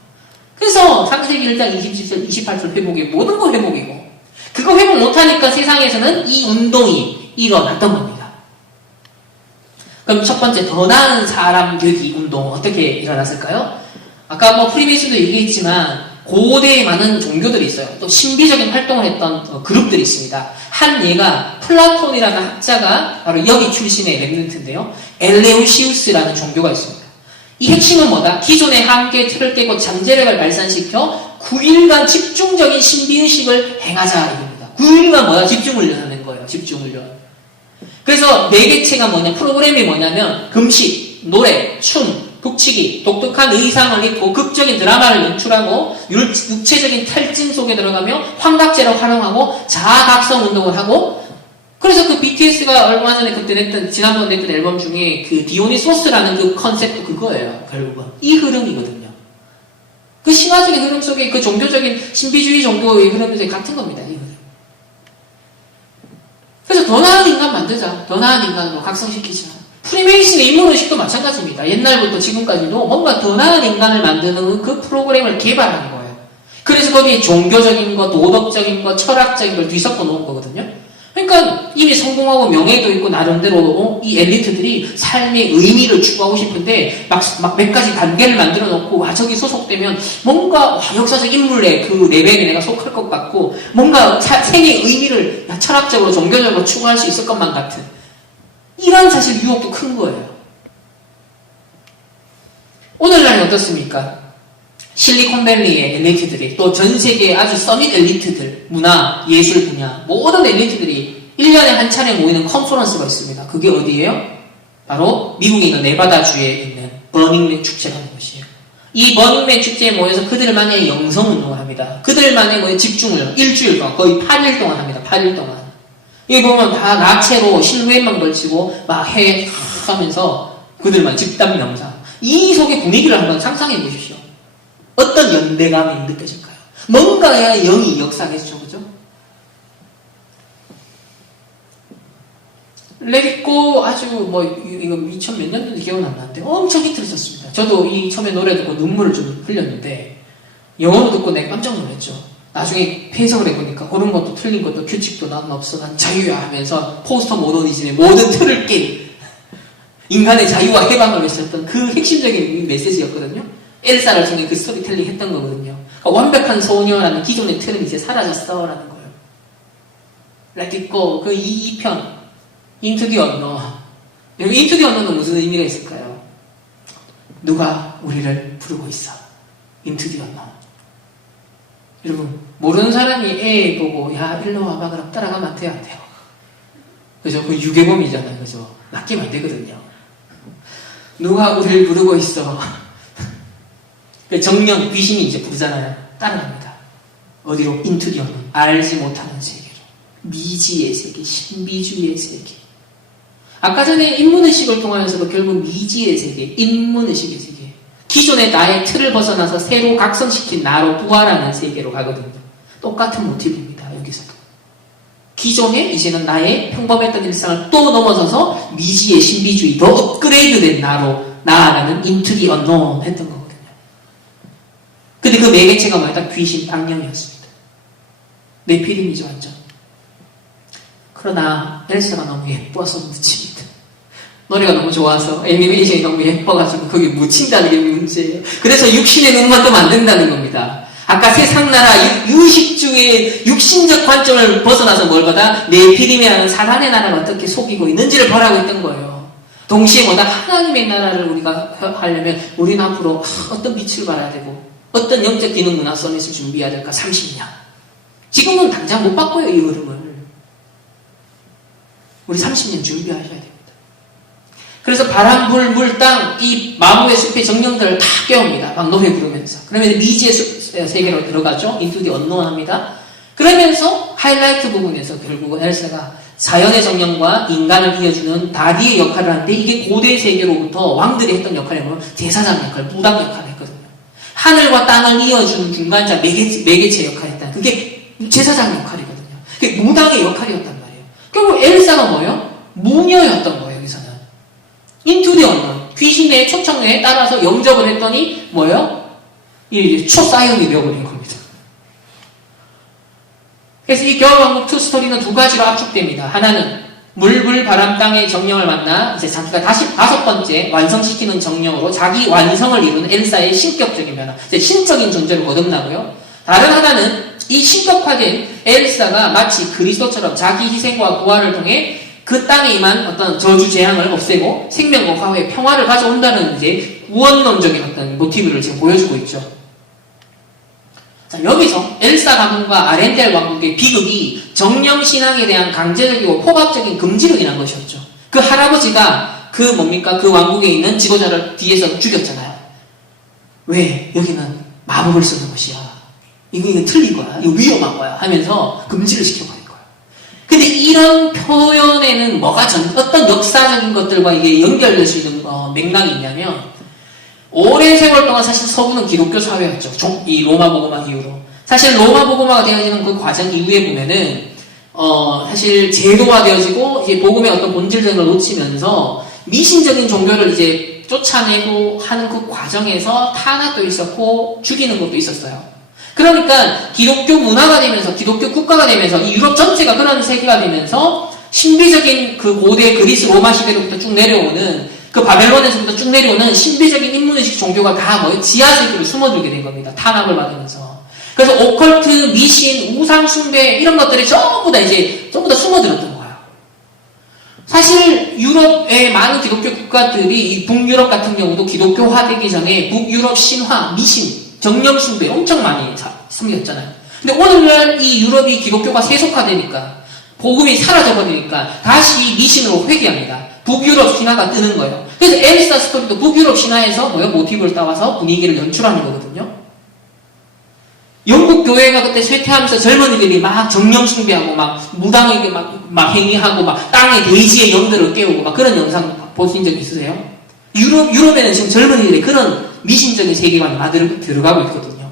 그래서 창세기 1장 27절, 28절 회복이 모든 거 회복이고, 그거 회복 못하니까 세상에서는 이 운동이 일어났던 겁니다. 그럼 첫 번째, 더 나은 사람 되기 운동은 어떻게 일어났을까요? 아까 뭐 프리메이슨도 얘기했지만 고대에 많은 종교들이 있어요. 또 신비적인 활동을 했던 그룹들이 있습니다. 한 예가 플라톤이라는 학자가 바로 여기 출신의 렘넌트인데요. 엘레우시우스라는 종교가 있습니다. 이 핵심은 뭐다? 기존의 한계의 틀을 깨고 잠재력을 발산시켜 9일간 집중적인 신비의식을 행하자 이겁니다. 9일간 뭐다? 집중훈련 하는 거예요. 집중훈련. 그래서 4개체가 뭐냐, 프로그램이 뭐냐면 금식, 노래, 춤, 북치기, 독특한 의상을 입고 극적인 드라마를 연출하고 육체적인 탈진 속에 들어가며 환각제를 활용하고 자아각성 운동을 하고 그래서 그 BTS가 얼마 전에 그때 냈던 지난번 냈던 앨범 중에 그 디오니소스라는 그 컨셉도 그거예요. 결국은 이 흐름이거든요. 그 신화적인 흐름 속에 그 종교적인 신비주의 정도의 흐름이 같은 겁니다. 이 흐름. 그래서 더 나은 인간 만들자. 더 나은 인간으로 각성시키자. 프리메이슨의 인문의식도 마찬가지입니다. 옛날부터 지금까지도 뭔가 더 나은 인간을 만드는 그 프로그램을 개발하는 거예요. 그래서 거기에 종교적인 거, 도덕적인 거, 철학적인 걸 뒤섞어 놓은 거거든요. 그러니까 이미 성공하고 명예도 있고 나름대로 이 엘리트들이 삶의 의미를 추구하고 싶은데 막 몇 가지 단계를 만들어 놓고 저기 소속되면 뭔가 역사적 인물의 그 레벨에 내가 속할 것 같고 뭔가 생의 의미를 철학적으로 종교적으로 추구할 수 있을 것만 같은 이런 사실 유혹도 큰 거예요. 오늘날은 어떻습니까? 실리콘밸리의 엘리트들이 또 전 세계의 아주 서밋 엘리트들, 문화, 예술 분야 모든 엘리트들이 1년에 한 차례 모이는 컨퍼런스가 있습니다. 그게 어디예요? 바로 미국에 있는 네바다주에 있는 버닝맨 축제라는 것이에요. 이 버닝맨 축제에 모여서 그들만의 영성운동을 합니다. 그들만의 집중을 일주일 동안 거의 8일 동안 합니다. 8일 동안. 여기 보면 다 나체로 실루엣만 걸치고 막 하면서 그들만 집단 명상. 이 속의 분위기를 한번 상상해 보십시오. 어떤 연대감이 느껴질까요? 뭔가야 영이 역사겠죠, 그죠? 레디고 아주 이거 2000 몇 년도인지 기억은 안 나는데 엄청 히트를 쳤습니다. 저도 이 처음에 노래 듣고 눈물을 좀 흘렸는데 영어로 듣고 내가 깜짝 놀랐죠. 나중에 해석을 해보니까 옳은 것도 틀린 것도 규칙도 나는 없어 난 자유야 하면서 포스터 모더니즘의 모든 틀을 깬 인간의 자유와 해방을 외쳤던 그 핵심적인 메시지였거든요. 엘사를 통해 그 스토리텔링 했던 거거든요. 그러니까 완벽한 소녀라는 기존의 틀은 이제 사라졌어 라는 거예요. Let it go. 그 2편 Into the Unknown. 여기 Into the Unknown은 무슨 의미가 있을까요? 누가 우리를 부르고 있어. Into the Unknown. 여러분 모르는 사람이 애 보고 야 일로 와봐 그럼 따라가면 돼요 안 돼요? 그죠? 그 유괴범이잖아요. 그죠? 낚이면 안 되거든요. 누가 우리를 부르고 있어. 정령 귀신이 이제 부르잖아요. 따라갑니다. 어디로? Into the Unknown. 알지 못하는 세계로. 미지의 세계, 신비주의의 세계. 아까 전에 인문의식을 통하여서도 결국 미지의 세계, 인문의식의 세계. 기존의 나의 틀을 벗어나서 새로 각성시킨 나로 부활하는 세계로 가거든요. 똑같은 모티브입니다. 여기서도. 기존의 이제는 나의 평범했던 일상을 또 넘어서서 미지의 신비주의, 더 업그레이드된 나로 나아가는 Into the Unknown 했던 거거든요. 근데 그 매개체가 뭐였다? 귀신, 악령이었습니다. 네피림이죠, 완전. 그러나 엘사가 너무 예뻐서 묻힙니다. 노래가 너무 좋아서 애니메이션이 너무 예뻐가지고 거기 묻힌다는 게 문제예요. 그래서 육신의 눈만 뜨면 안 된다는 겁니다. 아까 세상나라 유식주의 육신적 관점을 벗어나서 뭘 보다 네피림이라는 사단의 나라를 어떻게 속이고 있는지를 보라고 했던 거예요. 동시에 뭐다 하나님의 나라를 우리가 하려면 우리는 앞으로 어떤 빛을 발해야 되고 어떤 영적 기능 문화 서밋을 준비해야 될까? 30년. 지금은 당장 못 바꿔요, 이 흐름을. 우리 30년 준비하셔야 됩니다. 그래서 바람, 불, 물, 땅, 이 마무의 숲의 정령들을 다 깨웁니다. 막 노래 부르면서. 그러면 미지의 세계로 들어가죠. Into the Unknown 합니다. 그러면서 하이라이트 부분에서 결국은 엘사가 자연의 정령과 인간을 이어주는 다리의 역할을 하는데 이게 고대 세계로부터 왕들이 했던 역할이 뭐냐면 제사장 역할, 무당 역할을 했거든요. 하늘과 땅을 이어주는 중간자 매개체 역할을 했다. 그게 제사장 역할이거든요. 그게 무당의 역할이었단 말이에요. 결국 엘사가 뭐예요? 무녀였던 거예요, 여기서는. Into the Unknown. 귀신의 초청에 따라서 영접을 했더니 뭐예요? 이 초사이언이 되어버린 겁니다. 그래서 이 겨울왕국 2 스토리는 두 가지로 압축됩니다. 하나는 물, 불, 바람, 땅의 정령을 만나 이제 자기가 다시 5번째 완성시키는 정령으로 자기 완성을 이루는 엘사의 신격적인 변화, 이제 신적인 존재로 거듭나고요. 다른 하나는 이 신격화된 엘사가 마치 그리스도처럼 자기 희생과 부활을 통해 그 땅에 임한 어떤 저주 재앙을 없애고 생명과 화해의 평화를 가져온다는 이제 구원론적인 어떤 모티브를 지금 보여주고 있죠. 자, 여기서 엘사 가문과 아렌델 왕국의 비극이 정령 신앙에 대한 강제적이고 포괄적인 금지로 인한 것이었죠. 그 할아버지가 그 뭡니까? 그 왕국에 있는 지도자를 뒤에서 죽였잖아요. 왜? 여기는 마법을 쓰는 것이야. 이거 틀린 거야. 이거 위험한 거야. 하면서 금지를 시켜버린 거야. 근데 이런 표현에는 어떤 역사적인 것들과 이게 연결될 수 있는 맥락이 있냐면, 오랜 세월 동안 사실 서구는 기독교 사회였죠. 이 로마 복음화 이후로. 사실 로마 복음화가 되어지는 그 과정 이후에 보면은, 사실 제도화되어지고, 이제 복음의 어떤 본질적인 걸 놓치면서, 미신적인 종교를 이제 쫓아내고 하는 그 과정에서 탄압도 있었고, 죽이는 것도 있었어요. 그러니까, 기독교 문화가 되면서, 기독교 국가가 되면서, 이 유럽 전체가 그런 세계가 되면서, 신비적인 그 고대 그리스 로마 시대로부터 쭉 내려오는, 그 바벨론에서부터 쭉 내려오는 신비적인 인문의식 종교가 다 지하세계로 숨어들게 된 겁니다. 탄압을 받으면서. 그래서 오컬트, 미신, 우상숭배 이런 것들이 전부 다 숨어들었던 거예요. 사실 유럽의 많은 기독교 국가들이 이 북유럽 같은 경우도 기독교화되기 전에 북유럽 신화, 미신, 정령숭배 엄청 많이 숨겼잖아요. 근데 오늘날 이 유럽이 기독교가 세속화되니까 복음이 사라져버리니까 다시 미신으로 회귀합니다. 북유럽 신화가 뜨는 거예요. 그래서 엘사 스토리도 북유럽 신화에서 모티브를 따와서 분위기를 연출하는 거거든요. 영국 교회가 그때 쇠퇴하면서 젊은이들이 막 정령숭배하고 막 무당에게 막 행위하고 막 땅에 대지의 영들을 깨우고 막 그런 영상 보신 적 있으세요? 유럽에는 지금 젊은이들이 그런 미신적인 세계관이 막 들어가고 있거든요.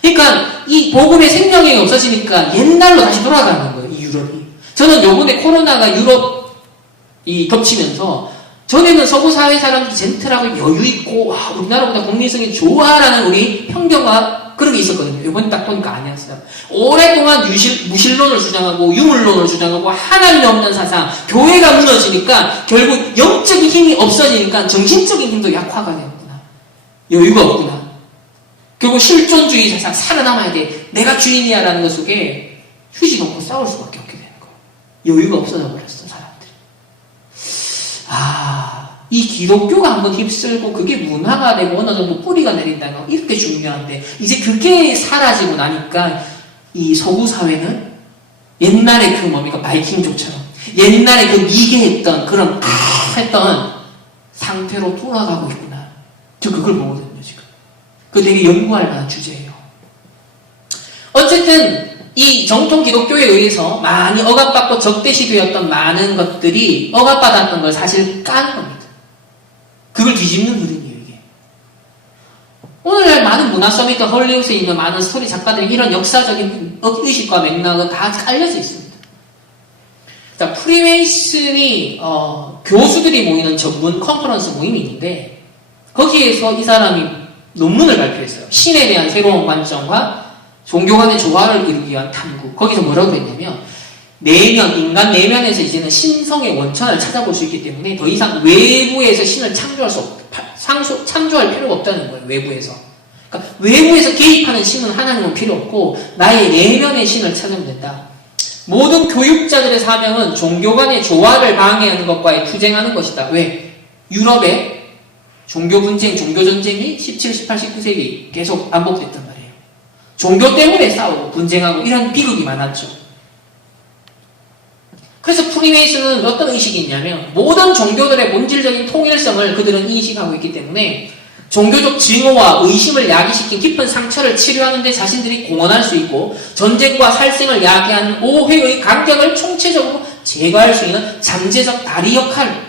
그러니까 이 복음의 생명력이 없어지니까 옛날로 다시 돌아가는 거예요, 이 유럽이. 저는 요번에 코로나가 유럽이 겹치면서 전에는 서구 사회 사람들이 젠틀하고 여유있고 우리나라보다 국민성이 좋아라는 우리 편견과 그런 게 있었거든요. 이번에 딱 보니까 아니었어요. 오랫동안 무신론을 주장하고 유물론을 주장하고 하나님이 없는 사상, 교회가 무너지니까 결국 영적인 힘이 없어지니까 정신적인 힘도 약화가 되었구나. 여유가 없구나. 결국 실존주의 세상 살아남아야 돼. 내가 주인이야 라는 것 속에 휴지 놓고 싸울 수밖에 없게 되는 거예요. 여유가 없어져 버렸어, 사람들이. 이 기독교가 한번 휩쓸고 그게 문화가 되고 어느 정도 뿌리가 내린다는 거 이렇게 중요한데 이제 그게 사라지고 나니까 이 서구 사회는 옛날에 그 바이킹족처럼 옛날에 그 미개했던 그런 했던 상태로 돌아가고 있구나. 저 그걸 보거든요, 지금. 그거 되게 연구할 만한 주제예요. 어쨌든 이 정통 기독교에 의해서 많이 억압받고 적대시되었던 많은 것들이 억압받았던 걸 사실 까는 겁니다. 그걸 뒤집는 흐름이에요, 이게. 오늘날 많은 문화 서밋과 헐리우드에 있는 많은 스토리 작가들이 이런 역사적인 의식과 맥락은 다 깔려져 있습니다. 자, 프리메이슨이 교수들이 모이는 전문 컨퍼런스 모임이 있는데 거기에서 이 사람이 논문을 발표했어요. 신에 대한 새로운 관점과 종교 간의 조화를 이루기 위한 탐구. 거기서 뭐라고 했냐면 인간 내면에서 이제는 신성의 원천을 찾아볼 수 있기 때문에 더 이상 외부에서 신을 창조할 필요가 없다는 거예요. 외부에서. 그러니까 외부에서 개입하는 신은 하나님은 필요 없고 나의 내면의 신을 찾으면 된다. 모든 교육자들의 사명은 종교 간의 조화를 방해하는 것과의 투쟁하는 것이다. 왜? 유럽의 종교 분쟁, 종교 전쟁이 17, 18, 19세기 계속 반복됐단 말이에요. 종교 때문에 싸우고 분쟁하고 이런 비극이 많았죠. 그래서 프리메이슨은 어떤 의식이 있냐면 모든 종교들의 본질적인 통일성을 그들은 인식하고 있기 때문에 종교적 증오와 의심을 야기시킨 깊은 상처를 치료하는 데 자신들이 공헌할 수 있고 전쟁과 살생을 야기하는 오해의 간격을 총체적으로 제거할 수 있는 잠재적 다리 역할.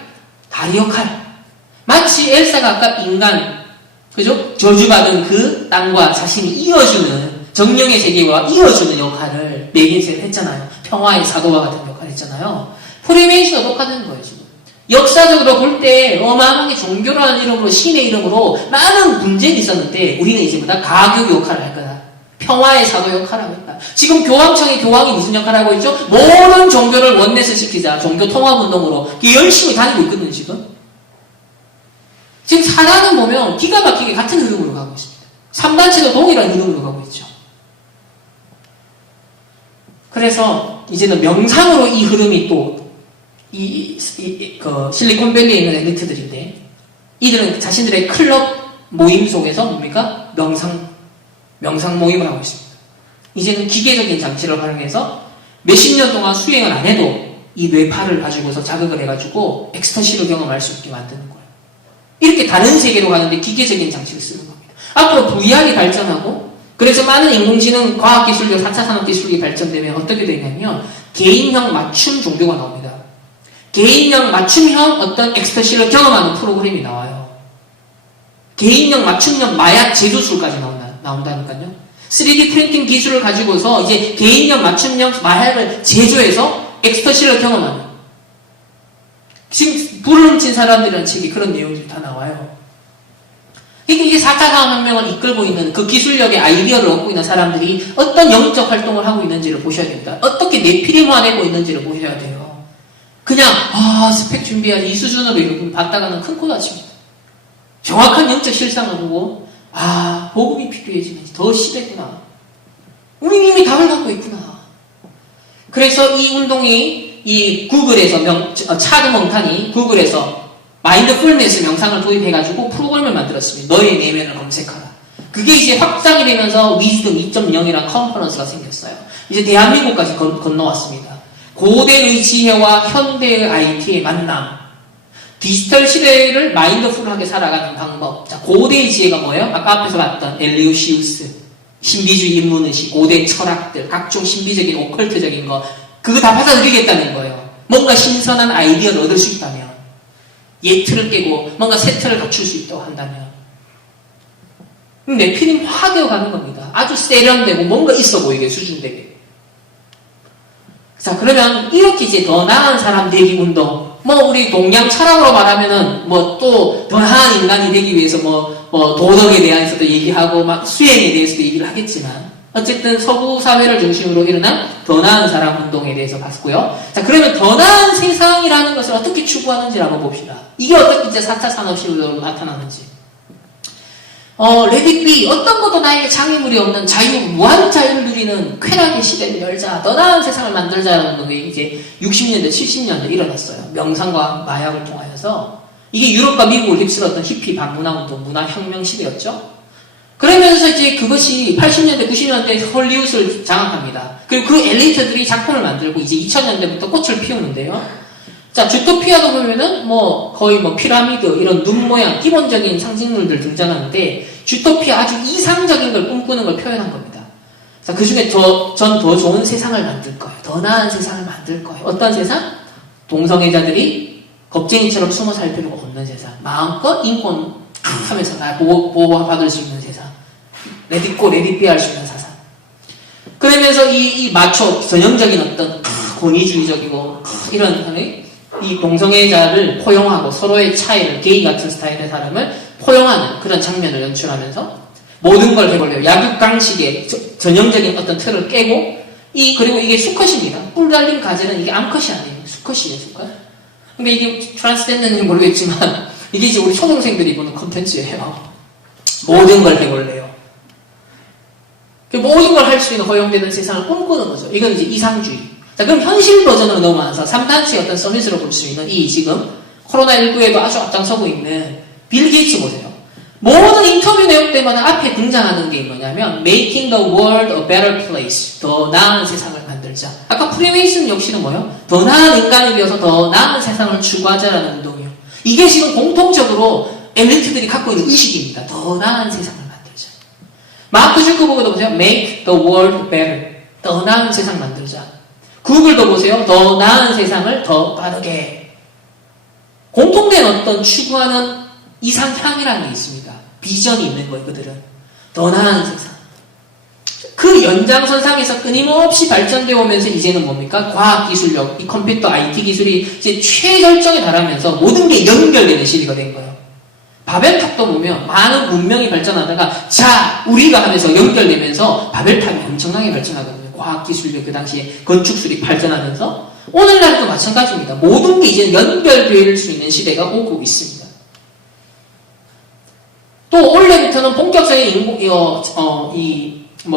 마치 엘사가 아까 인간, 그죠? 저주받은 그 땅과 자신이 이어주는 정령의 세계와 이어주는 역할을 매개체를 했잖아요. 평화의 사도와 같은 역할을 했잖아요. 프리메이슨과 똑같은 거예요, 지금. 역사적으로 볼 때 어마어마하게 종교라는 이름으로 신의 이름으로 많은 분쟁이 있었는데 우리는 이제보다 가교 역할을 할 거다. 평화의 사도 역할을 하고 있다. 지금 교황청의 교황이 무슨 역할을 하고 있죠? 모든 종교를 원넷을 시키자. 종교 통합운동으로 열심히 다니고 있거든요, 지금. 지금 사단은 보면 기가 막히게 같은 흐름으로 가고 있습니다. 3단체도 동일한 흐름으로 가고 있죠. 그래서 이제는 명상으로 이 흐름이 또 실리콘밸리에 있는 엘리트들인데 이들은 자신들의 클럽 모임 속에서 뭡니까? 명상 모임을 하고 있습니다. 이제는 기계적인 장치를 활용해서 몇십 년 동안 수행을 안 해도 이 뇌파를 가지고서 자극을 해가지고 엑스터시를 경험할 수 있게 만드는 거예요. 이렇게 다른 세계로 가는데 기계적인 장치를 쓰는 겁니다. 앞으로 VR이 발전하고 그래서 많은 인공지능 과학기술력 4차 산업기술이 발전되면 어떻게 되냐면 개인형 맞춤 종교가 나옵니다. 개인형 맞춤형 어떤 엑스터시를 경험하는 프로그램이 나와요. 개인형 맞춤형 마약 제조술까지 나온다니까요. 3D 프린팅 기술을 가지고서 이제 개인형 맞춤형 마약을 제조해서 엑스터시를 경험하는. 지금 불을 훔친 사람들이라는 책이 그런 내용들이 다 나와요. 그러니까 이게 4차 산업혁명을 이끌고 있는 그 기술력의 아이디어를 얻고 있는 사람들이 어떤 영적 활동을 하고 있는지를 보셔야 됩니다. 어떻게 내피림화되고 있는지를 보셔야 돼요. 그냥 스펙 준비하지 이 수준으로 이렇게 봤다가는 큰 코 다칩니다. 정확한 영적 실상을 보고 복음이 필요해지면 더 심했구나. 우리 이미 답을 갖고 있구나. 그래서 이 운동이 이 구글에서 차드 몽탄이 구글에서 마인드풀니스 명상을 도입해가지고 프로그램을 만들었습니다. 너의 내면을 검색하라. 그게 이제 확장이 되면서 위즈덤 2.0이라는 컨퍼런스가 생겼어요. 이제 대한민국까지 건너왔습니다. 고대의 지혜와 현대의 IT의 만남. 디지털 시대를 마인드풀하게 살아가는 방법. 자, 고대의 지혜가 뭐예요? 아까 앞에서 봤던 엘리오시우스, 신비주의 인문의식, 고대 철학들, 각종 신비적인 오컬트적인 거, 그거 다 받아들이겠다는 거예요. 뭔가 신선한 아이디어를 얻을 수 있다면, 옛 틀을 깨고 뭔가 새 틀을 갖출 수 있다고 한다면, 내피림 화되어 가는 겁니다. 아주 세련되고 뭔가 있어 보이게 수준되게. 자, 그러면 이렇게 이제 더 나은 사람 되기 운동, 우리 동양 철학으로 말하면은, 또, 더 나은 인간이 되기 위해서 도덕에 대해서도 얘기하고, 수행에 대해서도 얘기를 하겠지만, 어쨌든 서구 사회를 중심으로 일어난 더 나은 사람 운동에 대해서 봤고요. 자, 그러면 더 나은 세상이라는 것을 어떻게 추구하는지 한번 봅시다. 이게 어떻게 이제 4차 산업시대로 나타나는지. Let it be. 어떤 것도 나에게 장애물이 없는 무한 자유를 누리는 쾌락의 시대를 열자. 더 나은 세상을 만들자라는 게 이제 60년대, 70년대 일어났어요. 명상과 마약을 통하여서. 이게 유럽과 미국을 휩쓸었던 히피 반문화운동, 문화혁명 시대였죠. 그러면서 이제 그것이 80년대, 90년대 헐리우드를 장악합니다. 그리고 그 엘리트들이 작품을 만들고 이제 2000년대부터 꽃을 피우는데요. 자, 주토피아도 보면은 거의 피라미드 이런 눈 모양 기본적인 상징물들 등장하는데 주토피아 아주 이상적인 걸 꿈꾸는 걸 표현한 겁니다. 자, 그 중에 전 더 좋은 세상을 만들 거예요. 더 나은 세상을 만들 거예요. 어떤 세상? 동성애자들이 겁쟁이처럼 숨어 살 필요가 없는 세상. 마음껏 인권 하면서 날 보호받을 수 있는 세상. 레디꼬, 레디비 할 수 있는 세상. 그러면서 이 마초 전형적인 어떤 권위주의적이고 이런 이 동성애자를 포용하고 서로의 차이를 게이 같은 스타일의 사람을 포용하는 그런 장면을 연출하면서 모든 걸 해버려요. 약육강식의 전형적인 어떤 틀을 깨고 그리고 이게 수컷입니다. 뿔 달린 가재는 이게 암컷이 아니에요. 수컷이에요, 수컷. 근데 이게 트랜스젠더인지 모르겠지만 이게 이제 우리 초등생들이 보는 콘텐츠예요. 모든 걸 해볼래요. 모든 걸 할 수 있는 허용되는 세상을 꿈꾸는 거죠. 이건 이제 이상주의. 자, 그럼 현실 버전으로 넘어와서 3단체 어떤 서비스로 볼 수 있는 이 지금 코로나19에도 아주 앞장서고 있는 빌 게이츠 보세요. 모든 인터뷰 내용 때마다 앞에 등장하는 게 뭐냐면 Making the world a better place. 더 나은 세상을 만들자. 아까 프리메이슨 역시는 뭐예요? 더 나은 인간이 되어서 더 나은 세상을 추구하자라는 운동이에요. 이게 지금 공통적으로 엘리트들이 갖고 있는 의식입니다. 더 나은 세상을 만들자. 마크 주커버그도 보세요. Make the world better. 더 나은 세상 만들자. 구글도 보세요. 더 나은 세상을 더 빠르게. 공통된 어떤 추구하는 이상향이라는 게 있습니다. 비전이 있는 거예요, 그들은. 더 나은 세상. 그 연장선상에서 끊임없이 발전되어 오면서 이제는 뭡니까? 과학기술력, 이 컴퓨터, IT 기술이 이제 최절정에 달하면서 모든 게 연결되는 시대가 된 거예요. 바벨탑도 보면 많은 문명이 발전하다가 우리가 하면서 연결되면서 바벨탑이 엄청나게 발전하거든요. 과학기술력 그 당시에 건축술이 발전하면서 오늘날도 마찬가지입니다. 모든 게 이제 연결될 수 있는 시대가 오고 있습니다. 또 올해부터는 본격적인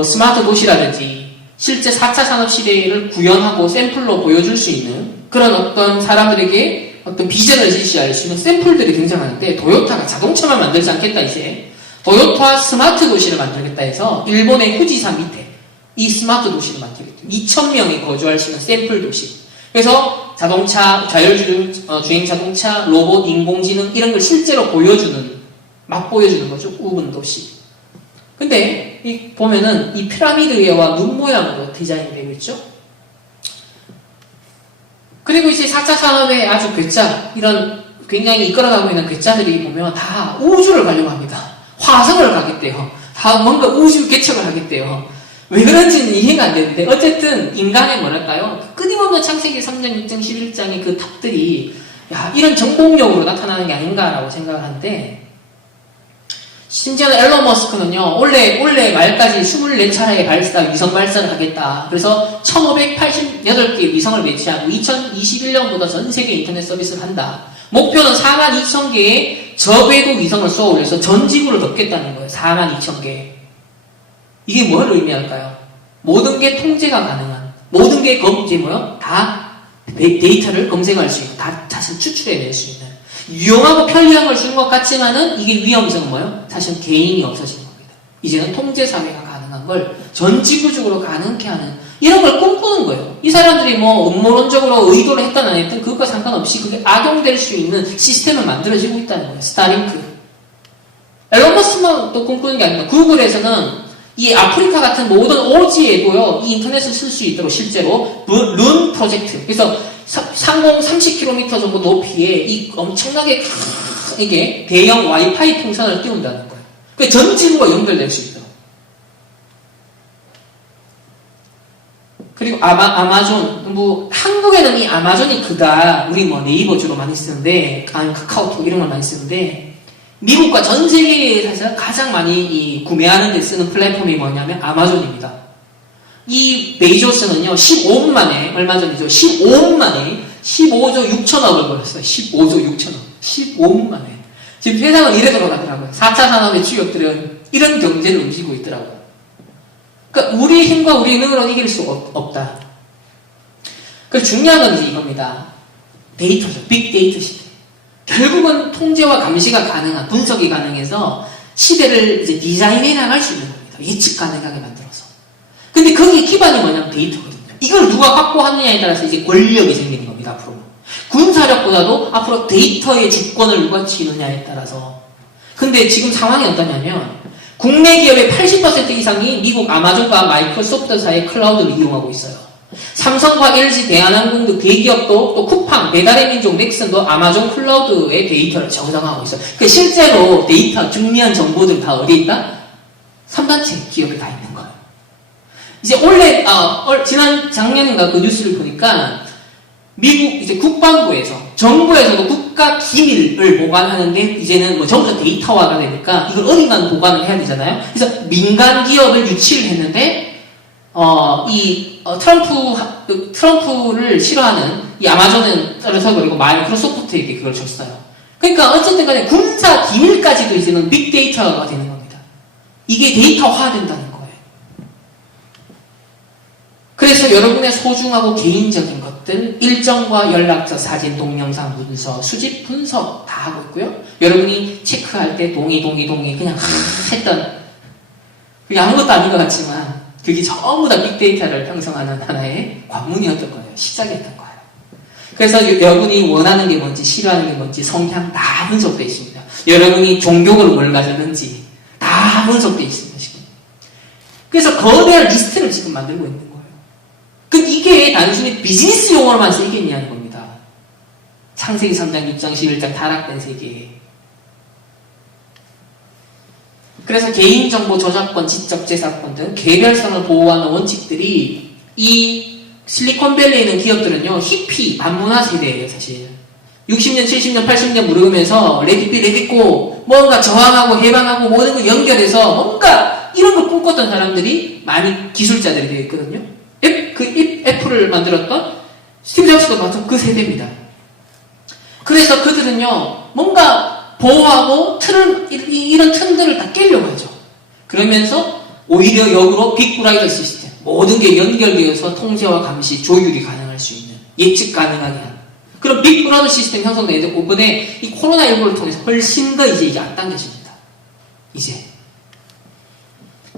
스마트 도시라든지 실제 4차 산업 시대를 구현하고 샘플로 보여줄 수 있는 그런 어떤 사람들에게 어떤 비전을 제시할 수 있는 샘플들이 등장하는데 도요타가 자동차만 만들지 않겠다 이제 도요타 스마트 도시를 만들겠다 해서 일본의 후지산 밑에 이 스마트 도시를 만들겠다. 2,000명이 거주할 수 있는 샘플 도시. 그래서 자동차, 주행 자동차, 로봇, 인공지능 이런 걸 실제로 맛보여주는 거죠. 우분 도시. 근데 보면은 이 피라미드와 눈 모양으로 디자인이 되고 있죠. 그리고 이제 4차 산업의 아주 괴짜, 이런 굉장히 이끌어가고 있는 괴짜들이 보면 다 우주를 가려고 합니다. 화성을 가겠대요. 다 뭔가 우주 개척을 하겠대요. 왜 그런지는 이해가 안 되는데, 어쨌든 인간의 뭐랄까요? 끊임없는 창세기 3장, 6장, 11장의 그 탑들이, 야, 이런 정복력으로 나타나는 게 아닌가라고 생각을 하는데, 심지어는 앨런 머스크는요, 올해 말까지 24차례의 위성 발사를 하겠다. 그래서 1588개 위성을 배치하고 2021년부터 전 세계 인터넷 서비스를 한다. 목표는 42,000개의 저궤도 위성을 쏘아 올려서 전 지구를 덮겠다는 거예요. 42,000개. 이게 뭘 의미할까요? 모든 게 통제가 가능한, 모든 게 다 데이터를 검색할 수 있고, 다 자신 추출해낼 수 있는. 유용하고 편리한 걸 주는 것 같지만은 이게 위험성은 뭐예요? 사실 개인이 없어지는 겁니다. 이제는 통제사회가 가능한 걸 전 지구적으로 가능케 하는 이런 걸 꿈꾸는 거예요. 이 사람들이 음모론적으로 의도를 했든 안 했든 그것과 상관없이 그게 악용될 수 있는 시스템을 만들어지고 있다는 거예요. 스타링크. 앨런 머스크만 또 꿈꾸는 게 아닙니다. 구글에서는 이 아프리카 같은 모든 오지에도요, 이 인터넷을 쓸 수 있도록 실제로 룬 프로젝트. 그래서 상공 30km 정도 높이에 이 엄청나게 이게 대형 와이파이 풍선을 띄운다는 거예요. 그 전 지구가 연결될 수 있도록. 그리고 아마존, 한국에는 이 아마존이 크다. 우리 네이버 주로 많이 쓰는데, 아니면 카카오톡 이런 걸 많이 쓰는데, 미국과 전 세계에서 가장 많이 구매하는 데 쓰는 플랫폼이 뭐냐면 아마존입니다. 이 베이조스는요, 15분 만에, 얼마 전이죠? 15분 만에 15조 6천억을 벌었어요. 15조 6천억. 15분 만에. 지금 세상은 이래 돌아가더라고요. 4차 산업의 주역들은 이런 경제를 움직이고 있더라고요. 그러니까 우리의 힘과 우리의 능으로는 이길 수 없다. 그래서 중요한 건 이제 이겁니다. 데이터죠. 빅데이터 시대. 결국은 통제와 감시가 가능한, 분석이 가능해서 시대를 이제 디자인해 나갈 수 있는 겁니다. 예측 가능하게 만들어서. 근데 거기에 기반이 뭐냐면 데이터거든요. 이걸 누가 확보하느냐에 따라서 이제 권력이 생기는 겁니다, 앞으로. 군사력보다도 앞으로 데이터의 주권을 누가 쥐느냐에 따라서. 근데 지금 상황이 어떠냐면, 국내 기업의 80% 이상이 미국 아마존과 마이크로소프트사의 클라우드를 이용하고 있어요. 삼성과 LG, 대한항공 등 대기업도 또 쿠팡, 배달의 민족, 넥슨도 아마존 클라우드의 데이터를 저장하고 있어요. 그러니까 실제로 데이터, 중요한 정보들 다 어디에 있다? 3단체 기업에 다 있는 거예요. 이제 작년인가 그 뉴스를 보니까 미국 이제 국방부에서, 정부에서도 국가 기밀을 보관하는데 이제는 전부 다 데이터화가 되니까 이걸 어디만 보관을 해야 되잖아요. 그래서 민간 기업을 유치를 했는데, 트럼프를 싫어하는 이 아마존은 떨어져버리고 마이크로소프트에게 그걸 줬어요. 그러니까 어쨌든 간에 군사 기밀까지도 이제는 빅데이터가 되는 겁니다. 이게 데이터화 된다는 거예요. 그래서 여러분의 소중하고 개인적인 것들, 일정과 연락처, 사진, 동영상, 문서, 수집, 분석 다 하고 있고요. 여러분이 체크할 때 동의 그냥 했던, 그게 아무것도 아닌 것 같지만 그게 전부 다 빅데이터를 형성하는 하나의 관문이었던 거예요. 시작이었던 거예요. 그래서 여러분이 원하는 게 뭔지, 싫어하는 게 뭔지, 성향 다 분석되어 있습니다. 여러분이 종교를 뭘 가졌는지 다 분석되어 있습니다. 지금. 그래서 거대한 리스트를 지금 만들고 있는 거예요. 이게 단순히 비즈니스 용어로만 쓰이겠냐는 겁니다. 창세기 3장, 6장, 11장 타락된 세계에. 그래서 개인정보 저작권, 지적재산권 등 개별성을 보호하는 원칙들이 이 실리콘밸리에 있는 기업들은요, 히피, 반문화 세대예요, 사실. 60년, 70년, 80년 무르면서 레디고 뭔가 저항하고 해방하고 모든 걸 연결해서 뭔가 이런 걸 꿈꿨던 사람들이 많이 기술자들이 되어 있거든요. 애플을 만들었던 스티브 잡스도 마찬가지로 그 세대입니다. 그래서 그들은요, 뭔가 보호하고 이런 틈들을 다 깨려고 하죠. 그러면서 오히려 역으로 빅브라이더 시스템, 모든 게 연결되어서 통제와 감시, 조율이 가능할 수 있는, 예측 가능하게 하는 그런 빅브라더 시스템 형성되는데, 이번에 이 코로나19를 통해서 훨씬 더 이제 앞당겨집니다. 이제.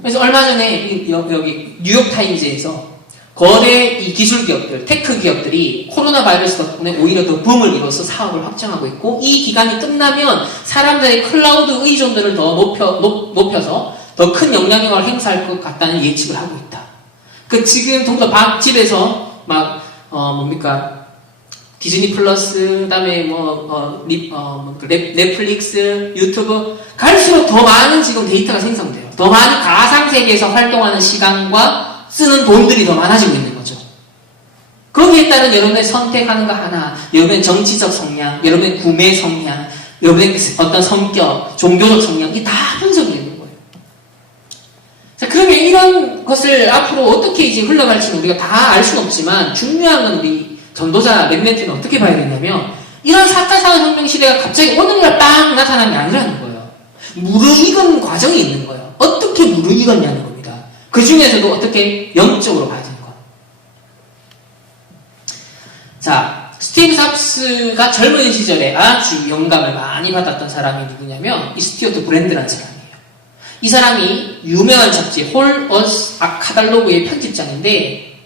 그래서 얼마 전에 여기 뉴욕타임즈에서 거대 이 기술 기업들, 테크 기업들이 코로나 바이러스 덕분에 오히려 더 붐을 이뤄서 사업을 확장하고 있고, 이 기간이 끝나면 사람들의 클라우드 의존도를 더 높여서 더 큰 영향력을 행사할 것 같다는 예측을 하고 있다. 그 지금 좀 더 집에서 막 디즈니 플러스, 그다음에 넷플릭스, 유튜브 갈수록 더 많은 지금 데이터가 생성돼요. 더 많은 가상 세계에서 활동하는 시간과 쓰는 돈들이 더 많아지고 있는 거죠. 거기에 따른 여러분의 선택하는 거 하나, 여러분의 정치적 성향, 여러분의 구매 성향, 여러분의 어떤 성격, 종교적 성향, 이게 다 분석이 되는 거예요. 자, 그러면 이런 것을 앞으로 어떻게 이제 흘러갈지는 우리가 다 알 수는 없지만, 중요한 건 우리 전도자 랩멘트는 어떻게 봐야 되냐면, 이런 4차 산업혁명 시대가 갑자기 어느 날 빵 나타나는 게 아니라는 거예요. 무르익은 과정이 있는 거예요. 어떻게 무르익었냐는 겁니다. 그 중에서도 어떻게 영적으로 봐야 되는 거예요. 자, 스티브 잡스가 젊은 시절에 아주 영감을 많이 받았던 사람이 누구냐면 이 스튜어트 브랜드라는 사람이에요. 이 사람이 유명한 잡지 홀 어스 카탈로그의 편집장인데,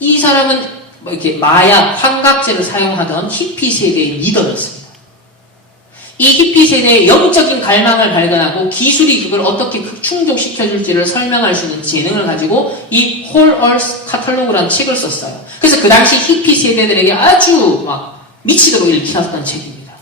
이 사람은 이렇게 마약, 환각제를 사용하던 히피 세대의 리더였습니다. 이 히피 세대의 영적인 갈망을 발견하고 기술이 그걸 어떻게 충족시켜줄지를 설명할 수 있는 재능을 가지고 이 홀 얼스 카탈로그라는 책을 썼어요. 그래서 그 당시 히피 세대들에게 아주 막 미치도록 읽혔던 책입니다.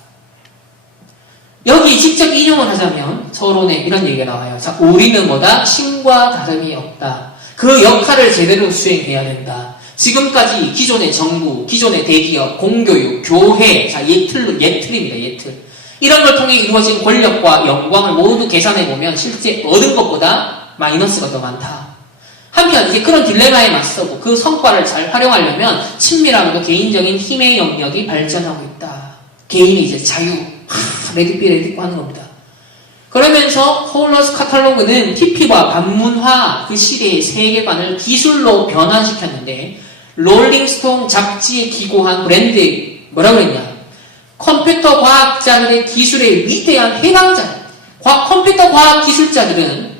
여기 직접 인용을 하자면 서론에 이런 얘기가 나와요. 자, 우리는 뭐다? 신과 다름이 없다. 그 역할을 제대로 수행해야 된다. 지금까지 기존의 정부, 기존의 대기업, 공교육, 교회, 자, 예틀입니다, 예틀. 이런 걸 통해 이루어진 권력과 영광을 모두 계산해보면 실제 얻은 것보다 마이너스가 더 많다. 한편 이제 그런 딜레마에 맞서고 그 성과를 잘 활용하려면 친밀함과 개인적인 힘의 영역이 발전하고 있다. 개인의 이제 자유, 레디고 하는 겁니다. 그러면서 홀러스 카탈로그는 TP와 반문화 그 시대의 세계관을 기술로 변환시켰는데, 롤링스톤 잡지에 기고한 브랜드에 뭐라고 했냐? 컴퓨터 과학자들의 기술의 위대한 해방자. 컴퓨터 과학 기술자들은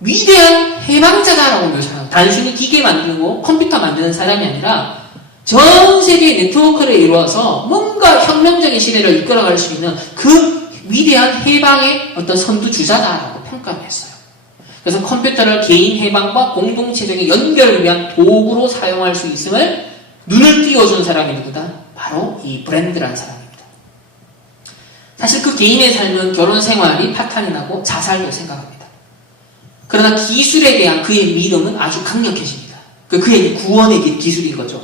위대한 해방자다라고 묘사해요. 단순히 기계 만들고 컴퓨터 만드는 사람이 아니라 전 세계의 네트워크를 이루어서 뭔가 혁명적인 시대를 이끌어갈 수 있는 그 위대한 해방의 어떤 선두주자다라고 평가를 했어요. 그래서 컴퓨터를 개인 해방과 공동체적인 연결을 위한 도구로 사용할 수 있음을 눈을 띄워준 사람이 누구다? 바로 이 브랜드라는 사람입니다. 사실 그 개인의 삶은 결혼 생활이 파탄이 나고 자살도 생각합니다. 그러나 기술에 대한 그의 믿음은 아주 강력해집니다. 그의 구원의 기술인 거죠.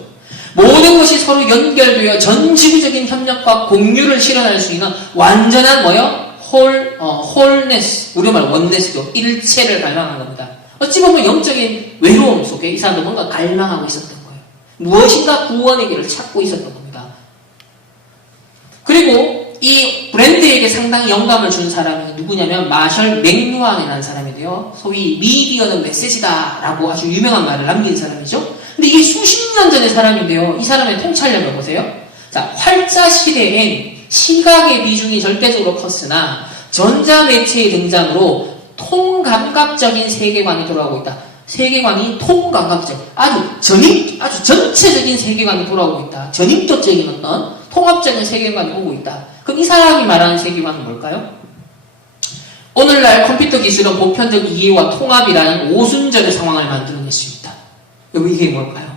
모든 것이 서로 연결되어 전 지구적인 협력과 공유를 실현할 수 있는 완전한 홀네스, 우리말 원네스죠. 일체를 갈망한 겁니다. 어찌 보면 영적인 외로움 속에 이 사람도 뭔가 갈망하고 있었던 거예요. 무엇인가 구원의 길을 찾고 있었던 겁니다. 그리고 이 브랜드에게 상당히 영감을 준 사람이 누구냐면 마셜 맥루한이라는 사람인데요. 소위 미디어는 메시지다 라고 아주 유명한 말을 남긴 사람이죠. 근데 이게 수십 년 전의 사람인데요. 이 사람의 통찰력을 보세요. 자, 활자 시대엔 시각의 비중이 절대적으로 컸으나 전자매체의 등장으로 통감각적인 세계관이 돌아오고 있다. 세계관이 통감각적, 아주 전체적인 세계관이 돌아오고 있다. 전인격적인 어떤 통합적인 세계관이 오고 있다. 그럼 이 사람이 말하는 세계관은 뭘까요? 오늘날 컴퓨터 기술은 보편적 이해와 통합이라는 오순절의 상황을 만들어낼 수 있다. 여러분 이게 뭘까요?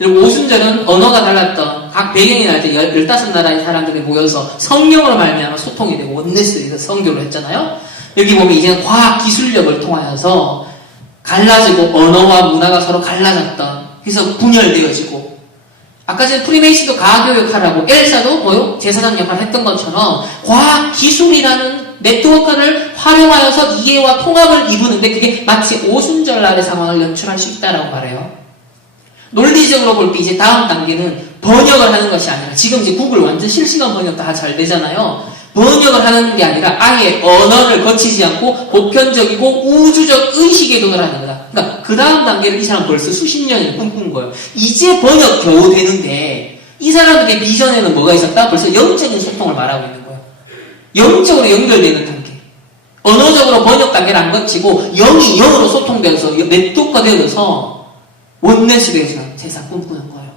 여러분 오순절은 언어가 달랐던 각 배경이 날 때 15나라의 사람들이 모여서 성령으로 말미암아 소통이 되고 원네스에서 성교를 했잖아요. 여기 보면 이제는 과학 기술력을 통하여서 갈라지고 언어와 문화가 서로 갈라졌던, 그래서 분열되어지고, 아까 전에 프리메이슨도 가교육 하라고 엘사도 제사장 역할을 했던 것처럼 과학 기술이라는 네트워크를 활용하여서 이해와 통합을 이루는데 그게 마치 오순절날의 상황을 연출할 수 있다라고 말해요. 논리적으로 볼 때 이제 다음 단계는 번역을 하는 것이 아니라, 지금 이제 구글 완전 실시간 번역 다 잘 되잖아요. 번역을 하는 게 아니라 아예 언어를 거치지 않고 보편적이고 우주적 의식에 도달하는 거다. 그러니까 그 다음 단계를 이 사람 벌써 수십 년을 꿈꾼 거예요. 이제 번역 겨우 되는데 이 사람들의 비전에는 뭐가 있었다? 벌써 영적인 소통을 말하고 있는 거예요. 영적으로 연결되는 단계. 언어적으로 번역 단계를 안 거치고 영이 영으로 소통되어서 네트워크가 되어서 원내스 되어지는 세상 꿈꾸는 거예요.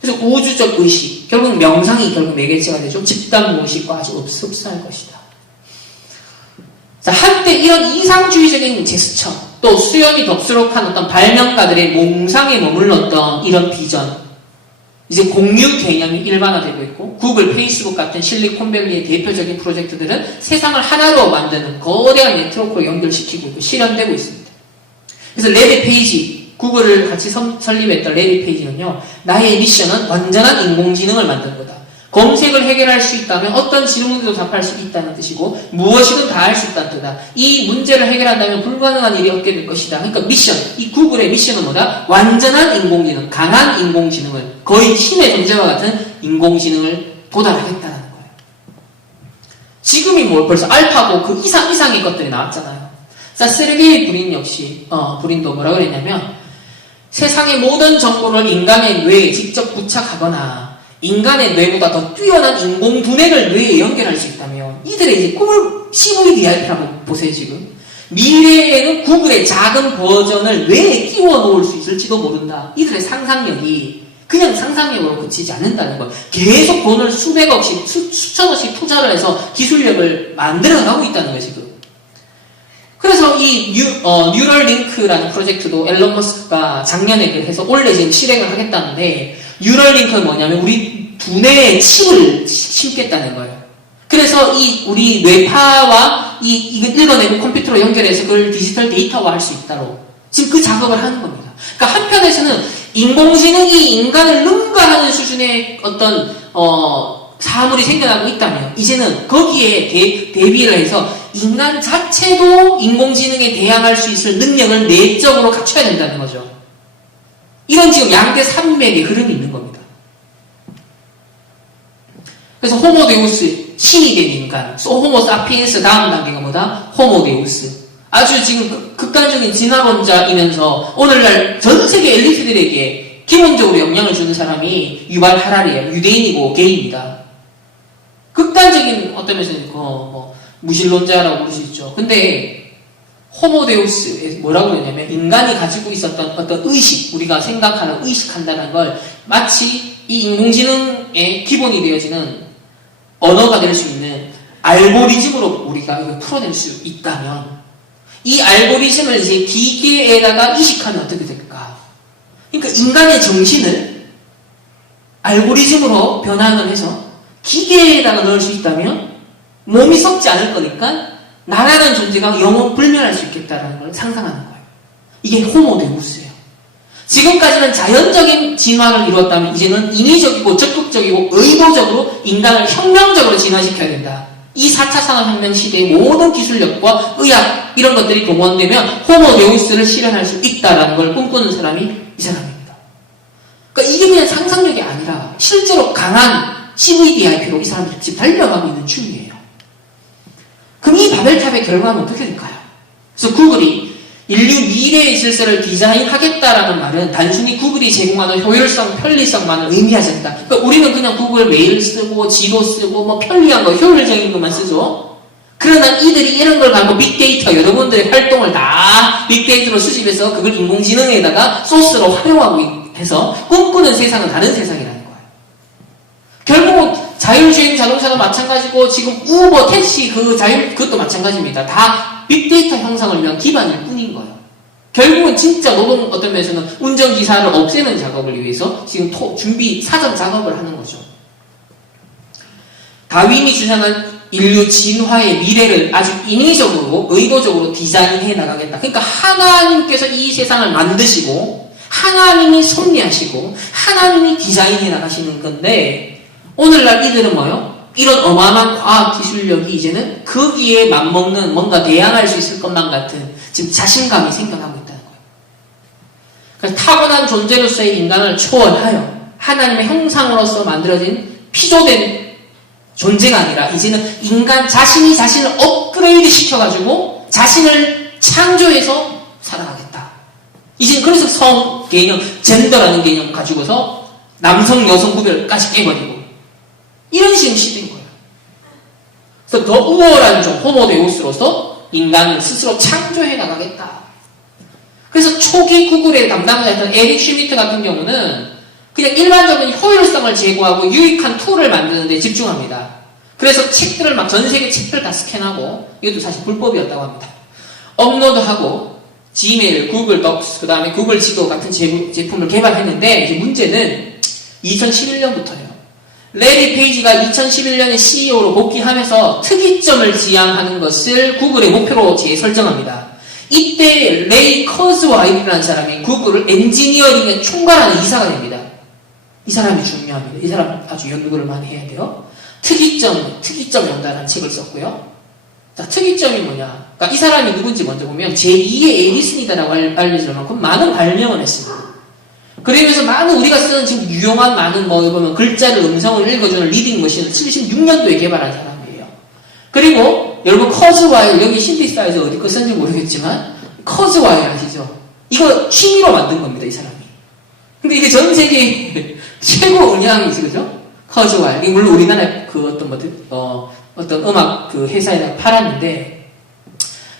그래서 우주적 의식, 결국 명상이 결국 매개체가 되죠. 집단 무의식과 아주 흡사할 것이다. 자, 한때 이런 이상주의적인 제스처, 또 수염이 덥수룩한 어떤 발명가들의 몽상에 머물렀던 이런 비전, 이제 공유 개념이 일반화되고 있고, 구글, 페이스북 같은 실리콘밸리의 대표적인 프로젝트들은 세상을 하나로 만드는 거대한 네트워크로 연결시키고 있고 실현되고 있습니다. 그래서 레리 페이지, 구글을 같이 설립했던 레리 페이지는요, 나의 미션은 완전한 인공지능을 만드는 거다. 검색을 해결할 수 있다면 어떤 질문에도 답할 수 있다는 뜻이고, 무엇이든 다 할 수 있다는 뜻이다. 이 문제를 해결한다면 불가능한 일이 없게 될 것이다. 그러니까 미션, 이 구글의 미션은 뭐다? 완전한 인공지능, 강한 인공지능을, 거의 신의 존재와 같은 인공지능을 도달하겠다는 거예요. 지금이 뭐 벌써 알파고 그 이상의 것들이 나왔잖아요. 자, 세르게이 브린 역시, 브린도 뭐라 그랬냐면, 세상의 모든 정보를 인간의 뇌에 직접 부착하거나, 인간의 뇌보다 더 뛰어난 인공 두뇌를 뇌에 연결할 수 있다면, 이들의 이제 꿈을 CVDIP라고 보세요, 지금. 미래에는 구글의 작은 버전을 뇌에 끼워 놓을 수 있을지도 모른다. 이들의 상상력이 그냥 상상력으로 그치지 않는다는 것. 계속 돈을 수백억씩, 수천억씩 투자를 해서 기술력을 만들어가고 있다는 거예요, 지금. 그래서 이 뉴럴링크라는 프로젝트도 앨런 머스크가 작년에 해서 올해 지금 실행을 하겠다는데, 뉴럴링크는 뭐냐면 우리 두뇌에 칩을 심겠다는 거예요. 그래서 우리 뇌파와 이걸 읽어내고 컴퓨터로 연결해서 그걸 디지털 데이터화 할 수 있도록 지금 그 작업을 하는 겁니다. 그러니까 한편에서는 인공지능이 인간을 능가하는 수준의 어떤 사물이 생겨나고 있다면, 이제는 거기에 대비를 해서 인간 자체도 인공지능에 대항할 수 있을 능력을 내적으로 갖춰야 된다는 거죠. 이런 지금 양대 산맥의 흐름이 있는 겁니다. 그래서 호모데우스, 신이 된 인간, 호모 사피엔스 다음 단계가 뭐다? 호모데우스. 아주 지금 극단적인 진화론자이면서 오늘날 전 세계 엘리트들에게 기본적으로 영향을 주는 사람이 유발 하라리예요. 유대인이고 게이입니다. 극단적인 어떤 면에서는 무신론자라고 부를 수 있죠. 근데 호모데우스에 뭐라고 그러냐면, 인간이 가지고 있었던 어떤 의식, 우리가 생각하는, 의식한다는 걸 마치 이 인공지능의 기본이 되어지는 언어가 될 수 있는 알고리즘으로 우리가 이걸 풀어낼 수 있다면, 이 알고리즘을 이제 기계에다가 이식하면 어떻게 될까? 그러니까 인간의 정신을 알고리즘으로 변환을 해서 기계에다가 넣을 수 있다면 몸이 썩지 않을 거니까 나라는 존재가 영원 불멸할 수 있겠다라는 걸 상상하는 거예요. 이게 호모데우스예요. 지금까지는 자연적인 진화를 이루었다면 이제는 인위적이고 적극적이고 의도적으로 인간을 혁명적으로 진화시켜야 된다. 이 4차 산업혁명 시대의 모든 기술력과 의학 이런 것들이 동원되면 호모데우스를 실현할 수 있다라는 걸 꿈꾸는 사람이 이 사람입니다. 그러니까 이게 그냥 상상력이 아니라 실제로 강한 CVDIP로 이 사람들이 지금 달려가고 있는 중이에요. 그럼 이 바벨탑의 결과는 어떻게 될까요? 그래서 구글이 인류 미래의 질서를 디자인하겠다라는 말은 단순히 구글이 제공하는 효율성, 편리성만을 의미하지 않는다. 그러니까 우리는 그냥 구글 메일 쓰고 지도 쓰고 편리한 거, 효율적인 것만 쓰죠. 그러나 이들이 이런 걸 가지고 빅데이터, 여러분들의 활동을 다 빅데이터로 수집해서 그걸 인공지능에다가 소스로 활용하고 해서 꿈꾸는 세상은 다른 세상이라는 거예요. 결국은 자율주행 자동차도 마찬가지고 지금 우버, 택시 그것도 마찬가지입니다. 다 빅데이터 형성을 위한 기반일 뿐인 거예요. 결국은 진짜 노동 어떤 면에서는 운전기사를 없애는 작업을 위해서 지금 사전 작업을 하는 거죠. 다윈이 주장한 인류 진화의 미래를 아주 인위적으로, 의도적으로 디자인해 나가겠다. 그러니까 하나님께서 이 세상을 만드시고, 하나님이 섭리하시고, 하나님이 디자인해 나가시는 건데, 오늘날 이들은 뭐요? 이런 어마어마한 과학 기술력이 이제는 거기에 맞먹는 뭔가 대항할 수 있을 것만 같은 지금 자신감이 생겨나고 있다는 거예요. 그래서 타고난 존재로서의 인간을 초월하여 하나님의 형상으로서 만들어진 피조된 존재가 아니라 이제는 인간 자신이 자신을 업그레이드 시켜가지고 자신을 창조해서 살아가겠다. 이제 그래서 성 개념, 젠더라는 개념 가지고서 남성, 여성 구별까지 깨버리고 이런 식의 시대인 거예요. 그래서 더 우월한 종, 호모데우스로서 인간을 스스로 창조해 나가겠다. 그래서 초기 구글의 담당자였던 에릭 슈미트 같은 경우는 그냥 일반적인 효율성을 제고하고 유익한 툴을 만드는 데 집중합니다. 그래서 책들을 막 전 세계 책들 다 스캔하고, 이것도 사실 불법이었다고 합니다. 업로드하고 지메일, 구글 덕스, 그 다음에 구글 지도 같은 제품을 개발했는데, 이제 문제는 2011년부터예요. 레리 페이지가 2011년에 CEO로 복귀하면서 특이점을 지향하는 것을 구글의 목표로 재설정합니다. 이때 레이 커즈와이프라는 사람이 구글을 엔지니어링에 총괄하는 이사가 됩니다. 이 사람이 중요합니다. 이 사람 아주 연구를 많이 해야 돼요. 특이점 연단한 책을 썼고요. 자, 특이점이 뭐냐? 그러니까 이 사람이 누군지 먼저 보면 제2의 에디슨이다라고 알려질 만큼 많은 발명을 했습니다. 그러면서 많은 우리가 쓰는 지금 유용한 많은 보면 글자를 음성을 읽어주는 리딩 머신을 76년도에 개발한 사람이에요. 그리고 여러분 커즈와일 여기 신디사이저 어디 거 썼는지 모르겠지만 커즈와일 아시죠? 이거 취미로 만든 겁니다, 이 사람이. 근데 이게 전 세계 최고 음향이지, 그죠? 커즈와일. 물론 우리나라에 그 어떤 음악 그 회사에다 팔았는데,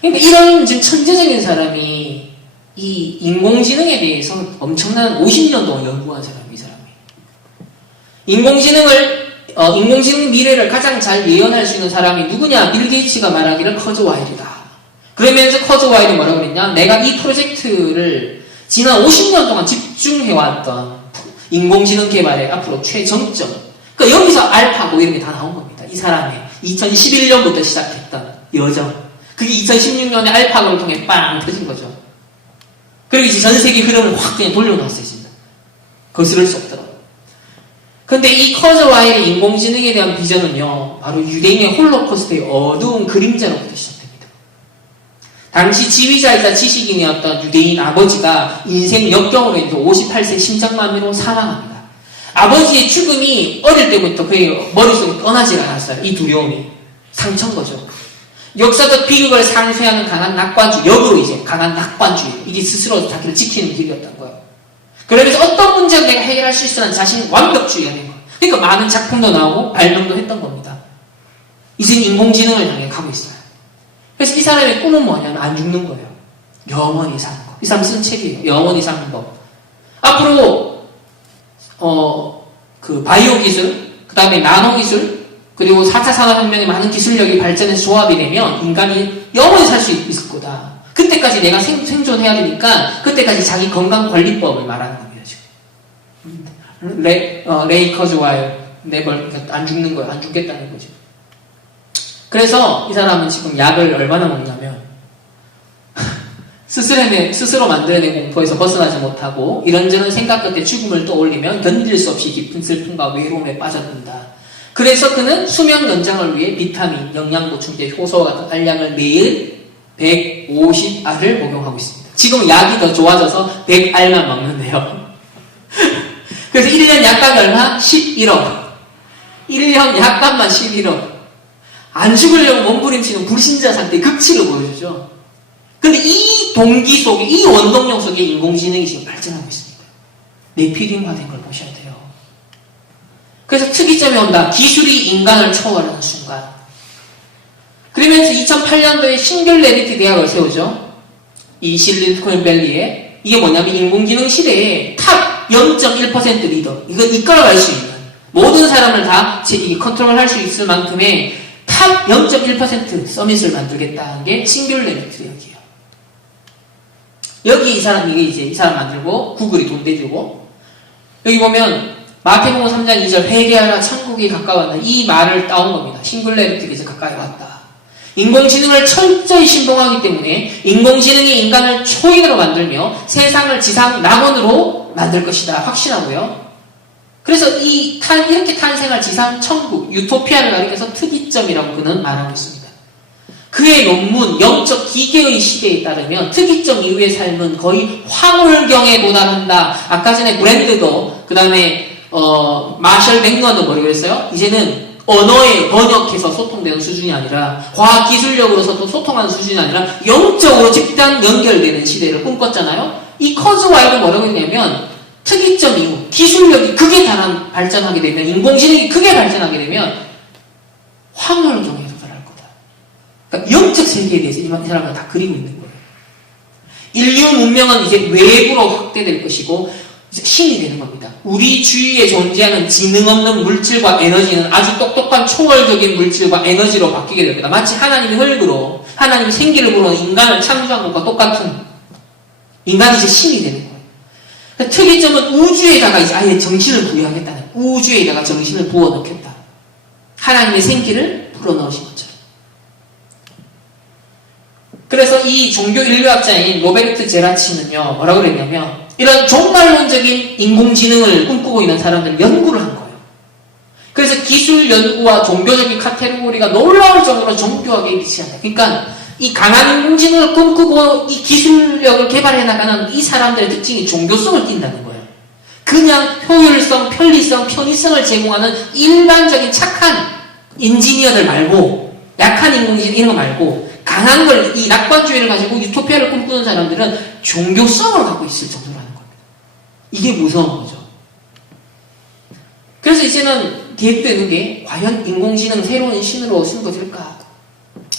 그러니까 이런 지금 천재적인 사람이 이 인공지능에 대해서 엄청난 50년 동안 연구한 사람이 이 사람이. 인공지능 미래를 가장 잘 예언할 수 있는 사람이 누구냐? 빌 게이츠가 말하기를 커즈와일이다. 그러면서 커즈와일이 뭐라고 그랬냐? 내가 이 프로젝트를 지난 50년 동안 집중해왔던 인공지능 개발의 앞으로 최정점. 그러니까 여기서 알파고 이런 게 다 나온 겁니다. 이 사람의 2011년부터 시작했던 여정. 그게 2016년에 알파고를 통해 빵 터진 거죠. 그리고 이제 전 세계 흐름을 확 그냥 돌려놨어요, 진짜. 거스를 수 없더라고요. 근데 이 커즈와일의 인공지능에 대한 비전은요, 바로 유대인의 홀로코스트의 어두운 그림자로부터 시작됩니다. 당시 지휘자이자 지식인이었던 유대인 아버지가 인생 역경으로 인해 58세 심장마비로 사망합니다. 아버지의 죽음이 어릴 때부터 그의 머릿속에 떠나질 않았어요. 이 두려움이. 상처인 거죠. 역사적 비극을 상쇄하는 강한 낙관주의, 역으로 이제 강한 낙관주의. 이게 스스로 자기를 지키는 길이었던 거예요. 그러면서 어떤 문제를 내가 해결할 수 있어 난 자신이 완벽주의가 된 거예요. 그러니까 많은 작품도 나오고 발명도 했던 겁니다. 이젠 인공지능을 향해 가고 있어요. 그래서 이 사람의 꿈은 뭐냐면 안 죽는 거예요. 영원히 사는 거. 이 사람 쓴 책이에요. 영원히 사는 법. 앞으로 그 바이오 기술, 그 다음에 나노 기술, 그리고 4차 산업혁명의 많은 기술력이 발전해서 조합이 되면 인간이 영원히 살 수 있을 거다. 그때까지 내가 생존해야 되니까 그때까지 자기 건강관리법을 말하는 겁니다. 지금 레이 커즈와일 안 죽는 거예요. 안 죽겠다는 거죠. 그래서 이 사람은 지금 약을 얼마나 먹냐면 스스로 만들어낸 공포에서 벗어나지 못하고 이런저런 생각 끝에 죽음을 떠올리면 견딜 수 없이 깊은 슬픔과 외로움에 빠져든다. 그래서 그는 수명 연장을 위해 비타민, 영양보충제, 효소와 같은 알약을 매일 150알을 복용하고 있습니다. 지금 약이 더 좋아져서 100알만 먹는데요. 그래서 1년 약값이 얼마? 11억. 1년 약값만 11억. 안 죽으려고 몸부림치는 불신자 상태의 극치를 보여주죠. 근데 이 동기 속에, 이 원동력 속에 인공지능이 지금 발전하고 있습니다. 네피림화된 걸 보셔야 돼요. 그래서 특이점이 온다. 기술이 인간을 초월하는 순간. 그러면서 2008년도에 싱귤레리티 대학을 세우죠. 이 실리콘밸리에. 이게 뭐냐면 인공지능 시대에 탑 0.1% 리더. 이거 이끌어갈 수 있는 모든 사람을 다 컨트롤할 수 있을 만큼의 탑 0.1% 서밋을 만들겠다는 게 싱귤레리티 대학이에요. 여기 이 사람 만들고 구글이 돈 대주고 여기 보면 마태복음 3장 2절 회개하라 천국이 가까웠다. 이 말을 따온 겁니다. 싱귤레리티가 이제 가까이 왔다. 인공지능을 철저히 신봉하기 때문에 인공지능이 인간을 초인으로 만들며 세상을 지상 낙원으로 만들 것이다. 확신하고요. 그래서 이렇게 탄생할 지상 천국, 유토피아를 가리켜서 특이점이라고 그는 말하고 있습니다. 그의 논문, 영적 기계의 시대에 따르면 특이점 이후의 삶은 거의 황홀경에 도달한다. 아까 전에 브랜드도, 그 다음에 마셜 맥건도 뭐라고 했어요? 이제는 언어에 번역해서 소통되는 수준이 아니라 과학기술력으로서 소통하는 수준이 아니라 영적으로 집단 연결되는 시대를 꿈꿨잖아요. 이 커즈와일은 뭐라고 했냐면 특이점 이후 기술력이 크게 발전하게 되면 인공지능이 크게 발전하게 되면 황홀경에 도달할 거다. 그러니까 영적 세계에 대해서 이 사람은 다 그리고 있는 거예요. 인류 문명은 이제 외부로 확대될 것이고 신이 되는 겁니다. 우리 주위에 존재하는 지능 없는 물질과 에너지는 아주 똑똑한 초월적인 물질과 에너지로 바뀌게 됩니다. 마치 하나님의 흙으로 하나님의 생기를 불어넣은 인간을 창조한 것과 똑같은 인간이 이제 신이 되는 거예요. 특이점은 우주에다가 이제 아예 정신을 부여하겠다는 우주에다가 정신을 부어넣겠다. 하나님의 생기를 불어넣으신 것처럼. 그래서 이 종교 인류학자인 로베르트 제라치는요, 뭐라고 그랬냐면, 이런 종말론적인 인공지능을 꿈꾸고 있는 사람들은 연구를 한 거예요. 그래서 기술 연구와 종교적인 카테고리가 놀라울 정도로 정교하게 일치한다. 그러니까 이 강한 인공지능을 꿈꾸고 이 기술력을 개발해 나가는 이 사람들의 특징이 종교성을 띈다는 거예요. 그냥 효율성, 편리성, 편의성을 제공하는 일반적인 착한 인지니어들 말고, 약한 인공지능 이런 거 말고, 강한 걸, 이 낙관주의를 가지고 유토피아를 꿈꾸는 사람들은 종교성을 갖고 있을 정도라는 겁니다. 이게 무서운 거죠. 그래서 이제는 계획되는 게 과연 인공지능 새로운 신으로 승부될까?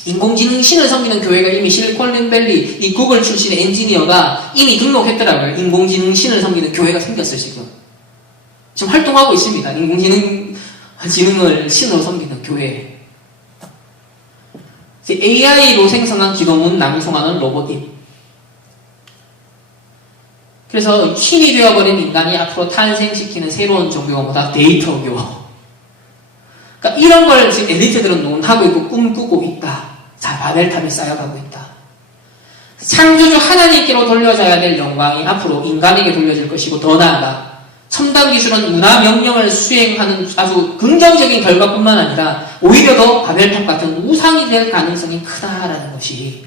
인공지능 신을 섬기는 교회가 이미 실리콘밸리 이 구글 출신의 엔지니어가 이미 등록했더라고요. 인공지능 신을 섬기는 교회가 생겼어요, 지금. 지금 활동하고 있습니다. 인공지능을 신으로 섬기는 교회. AI로 생성한 기도문 낭송하는 로봇인. 그래서 신이 되어버린 인간이 앞으로 탄생시키는 새로운 종교가 뭐다? 데이터교. 그러니까 이런 걸 지금 엘리트들은 논하고 있고 꿈꾸고 있다. 자, 바벨탑이 쌓여가고 있다. 창조주 하나님께로 돌려져야 될 영광이 앞으로 인간에게 돌려질 것이고 더 나아가 첨단 기술은 문화 명령을 수행하는 아주 긍정적인 결과뿐만 아니라 오히려 더 바벨탑 같은 우상이 될 가능성이 크다라는 것이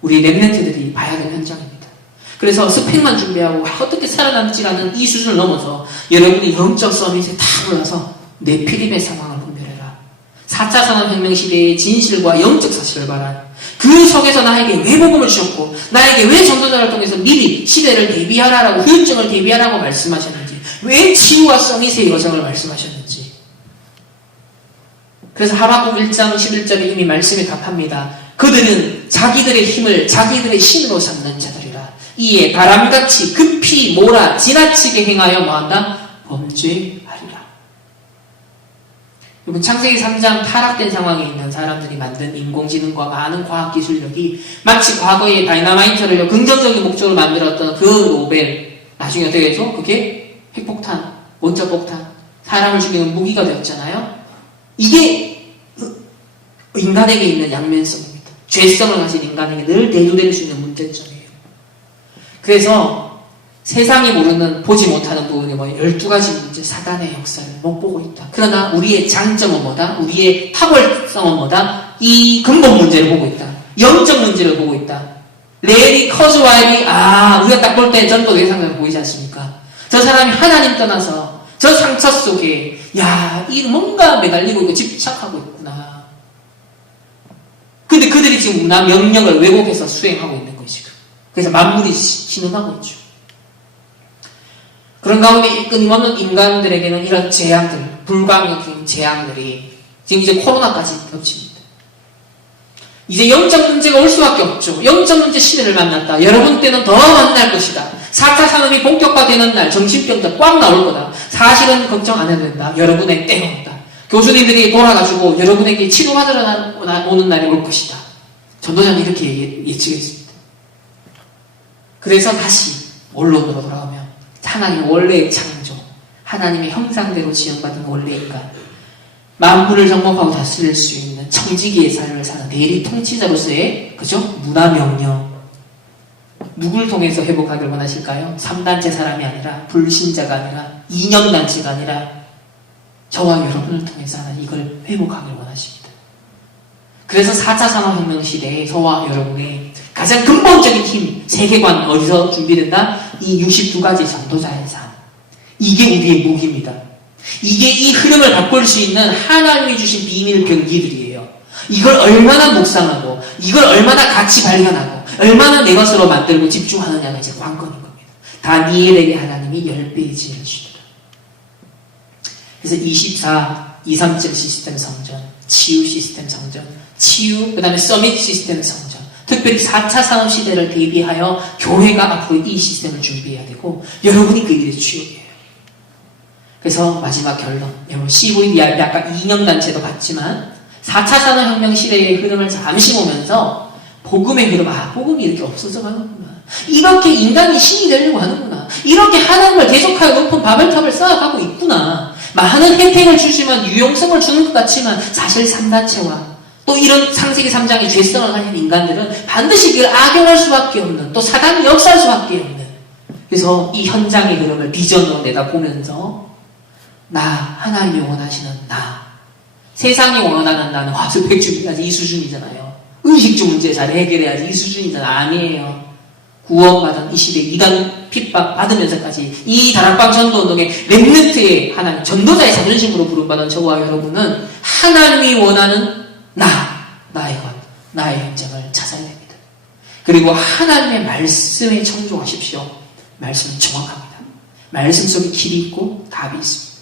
우리 랩런트들이 봐야 될 현장입니다. 그래서 스펙만 준비하고 어떻게 살아남지라는 이 수준을 넘어서 여러분이 영적 서밋에 탁 올라서 네피림의 상황을 분별해라. 4차 산업혁명 시대의 진실과 영적 사실을 말한 그 속에서 나에게 왜 복음을 주셨고 나에게 왜 전도자를 통해서 미리 시대를 대비하라라고 후유증을 대비하라고 말씀하셨는지 왜 치유와 서밋의 여정을 말씀하셨는지. 그래서 하박국 1장 11절에 이미 말씀에 답합니다. 그들은 자기들의 힘을 자기들의 신으로 삼는 자들이라. 이에 바람같이 급히 몰아 지나치게 행하여 뭐한다? 범죄하리라. 여러분 창세기 3장 타락된 상황에 있는 사람들이 만든 인공지능과 많은 과학기술력이 마치 과거의 다이너마이트를 긍정적인 목적으로 만들었던 그 노벨 나중에 어떻게 해서 그게 핵폭탄, 원자폭탄, 사람을 죽이는 무기가 되었잖아요. 이게 인간에게 있는 양면성입니다. 죄성을 가진 인간에게 늘 대두될 수 있는 문제점이에요. 그래서 세상이 모르는 보지 못하는 부분이 12가지 문제, 사단의 역사를 못 보고 있다. 그러나 우리의 장점은 뭐다? 우리의 탁월성은 뭐다? 이 근본 문제를 보고 있다. 영적 문제를 보고 있다. 레리 커즈와일이 우리가 딱 볼 때 전도 대상을 보이지 않습니까? 저 사람이 하나님 떠나서 저 상처 속에 이 뭔가 매달리고 있고 집착하고 있구나. 근데 그들이 지금 문화 명령을 왜곡해서 수행하고 있는 것이고 그래서 만물이 신음하고 있죠. 그런 가운데 끊임없는 인간들에게는 이런 재앙들, 불가항력적인 재앙들이 지금 이제 코로나까지 겹칩니다. 이제 영적 문제가 올 수밖에 없죠. 영적 문제 시대를 만났다. 여러분 때는 더 만날 것이다. 4차 산업이 본격화되는 날 정신병자 꽉 나올 거다. 사실은 걱정 안 해도 된다. 여러분의 때가 온다. 교수님들이 돌아가지고 여러분에게 치료받으러 오는 날이 올 것이다. 전도자는 이렇게 예측했습니다. 그래서 다시 원론으로 돌아오면 하나님 원래의 창조, 하나님의 형상대로 지원받은 원래의 인간, 만물을 정복하고 다스릴 수 있는 청지기의 삶을 사는 대리 통치자로서의 문화명령. 누굴 통해서 회복하길 원하실까요? 3단체 사람이 아니라 불신자가 아니라 이념단체가 아니라 저와 여러분을 통해서 하나님 이걸 회복하길 원하십니다. 그래서 4차 산업혁명 시대에 저와 여러분의 가장 근본적인 힘, 세계관 어디서 준비된다? 이 62가지 전도자의 삶. 이게 우리의 무기입니다. 이게 이 흐름을 바꿀 수 있는 하나님이 주신 비밀 병기들이에요. 이걸 얼마나 묵상하고 이걸 얼마나 같이 발견하고 얼마나 내 것으로 만들고 집중하느냐가 이제 관건인 겁니다. 다니엘에게 하나님이 10배의 지혜를 주더라. 그래서 24, 237 시스템 성전, 치유 시스템 성전, 치유, 그 다음에 서밋 시스템 성전, 특별 특별히 4차 산업시대를 대비하여 교회가 앞으로 이 시스템을 준비해야 되고 여러분이 그 일의 주역이에요. 그래서 마지막 결론, 여러분 CVDRP 아까 이념단체도 봤지만 4차 산업혁명 시대의 흐름을 잠시 보면서 복음의 흐름, 복음이 이렇게 없어져 가는구나. 이렇게 인간이 신이 되려고 하는구나. 이렇게 하나님을 계속하여 높은 바벨탑을 쌓아가고 있구나. 많은 혜택을 주지만 유용성을 주는 것 같지만 사실 3단체와 또 이런 창세기 3장의 죄성을 가진 인간들은 반드시 그걸 악용할 수밖에 없는, 또 사단이 역사할 수밖에 없는. 그래서 이 현장의 흐름을 비전으로 내다보면서 하나님이 원하시는 세상이 원하는 나는 화수백 주기까지 이 수준이잖아요. 의식주 문제 잘 해결해야지 이 수준이잖아요. 아니에요. 구원받은 이 시대 이단 핍박 받으면서까지 이 다락방 전도운동의 렘넌트의 하나님, 전도자의 자존심으로 부름받은 저와 여러분은 하나님이 원하는 나의 것, 나의 현장을 찾아야 됩니다. 그리고 하나님의 말씀에 청종하십시오. 말씀은 정확합니다. 말씀 속에 길이 있고 답이 있습니다.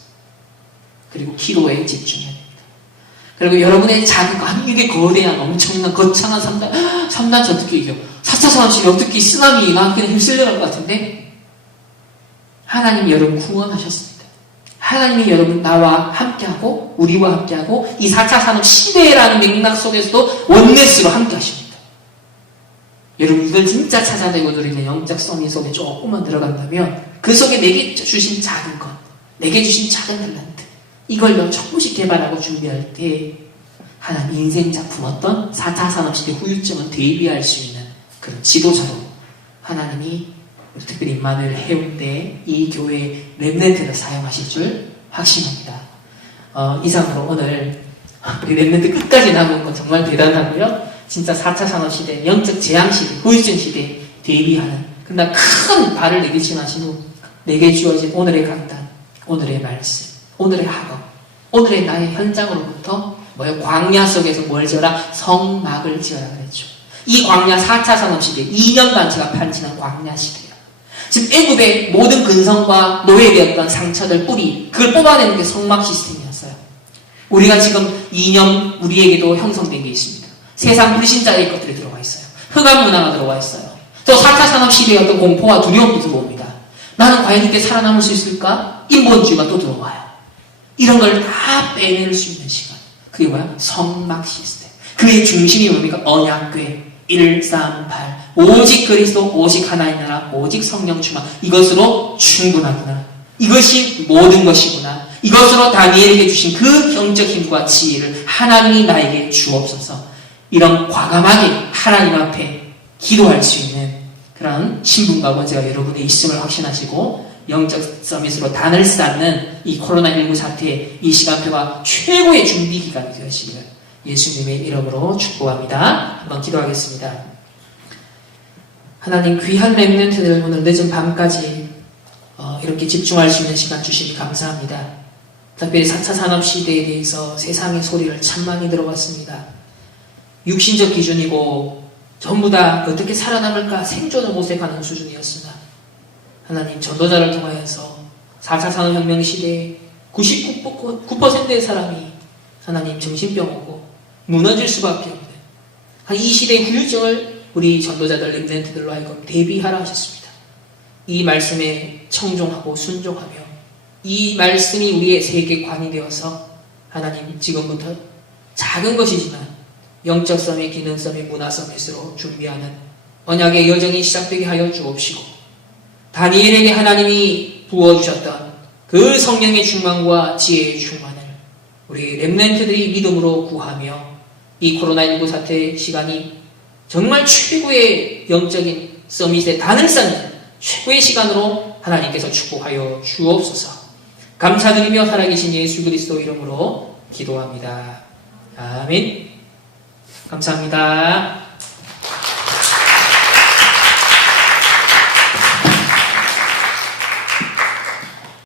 그리고 기도에 집중해야 됩니다. 그리고 여러분의 작은 거, 이게 거대한 엄청난 거창한 3단체 어떻게 이겨? 4차 산업시대 어떻게 쓰나미 나 그냥 휩쓸려갈 것 같은데 하나님이 여러분 구원하셨습니다. 하나님이 여러분 나와 함께하고 우리와 함께하고 이 4차 산업시대라는 맥락 속에서도 원네스로 함께하십니다. 여러분 이걸 진짜 찾아내고 우리는 영적 서밋 속에 조금만 들어간다면 그 속에 내게 주신 작은 것, 내게 주신 작은 탤런트 이걸로 조금씩 개발하고 준비할 때 하나님 인생 작품 어떤 4차 산업시대 후유증을 대비할 수 있는 그런 지도자로 하나님이 특별히 임마누엘 해운대 이 교회 렘넌트를 사용하실 줄 확신합니다. 이상으로 오늘 우리 렘넌트 끝까지 남은 건 정말 대단하고요. 진짜 4차 산업시대, 영적 재앙시대, 후유증 시대 대비하는 그러나 큰 발을 내딛지 마시고 내게 주어진 오늘의 강단, 오늘의 말씀, 오늘의 학업, 오늘의 나의 현장으로부터 광야 속에서 뭘 지어라? 성막을 지어라 그랬죠. 이 광야 4차 산업시대, 2년 단체가 펼치는 광야 시대예요. 지금 애굽의 모든 근성과 노예되었던 상처들 뿌리, 그걸 뽑아내는 게 성막 시스템이었어요. 우리가 지금 2년 우리에게도 형성된 게 있습니다. 세상 불신자의 것들이 들어와 있어요. 흑암 문화가 들어와 있어요. 또 4차 산업시대의 어떤 공포와 두려움도 들어옵니다. 나는 과연 이렇게 살아남을 수 있을까? 인본주의가 또 들어와요. 이런 걸 다 빼낼 수 있는 시간. 그게 뭐야? 성막 시스템. 그의 중심이 뭡니까? 언약궤 138. 오직 그리스도, 오직 하나님 나라, 오직 성령 충만. 이것으로 충분하구나. 이것이 모든 것이구나. 이것으로 다니엘에게 주신 그 영적 힘과 지혜를 하나님이 나에게 주옵소서. 이런 과감하게 하나님 앞에 기도할 수 있는 그런 신분과 권세가 여러분의 있음을 확신하시고 영적 서밋으로 단을 쌓는 이 코로나19 사태의 이 시간표가 최고의 준비 기간이 되시기를 예수님의 이름으로 축복합니다. 한번 기도하겠습니다. 하나님 귀한 렘넌트들 오늘 늦은 밤까지 이렇게 집중할 수 있는 시간 주시니 감사합니다. 특별히 4차 산업시대에 대해서 세상의 소리를 참 많이 들어봤습니다. 육신적 기준이고 전부 다 어떻게 살아남을까 생존을 모색하는 수준이었으나 하나님 전도자를 통하여서 4차 산업혁명 시대에 99%의 사람이 하나님 정신병 오고 무너질 수밖에 없는 이 시대의 후유증을 우리 전도자들 렘넌트들로 하여금 대비하라 하셨습니다. 이 말씀에 청종하고 순종하며 이 말씀이 우리의 세계관이 되어서 하나님 지금부터 작은 것이지만 영적 서밋, 기능 서밋, 문화 서밋으로 준비하는 언약의 여정이 시작되게 하여 주옵시고 다니엘에게 하나님이 부어주셨던 그 성령의 충만과 지혜의 충만을 우리 렘넌트들이 믿음으로 구하며 이 코로나19 사태 시간이 정말 최고의 영적인 서밋의 단을 쌓는 최고의 시간으로 하나님께서 축복하여 주옵소서. 감사드리며 살아계신 예수 그리스도 이름으로 기도합니다. 아멘. 감사합니다.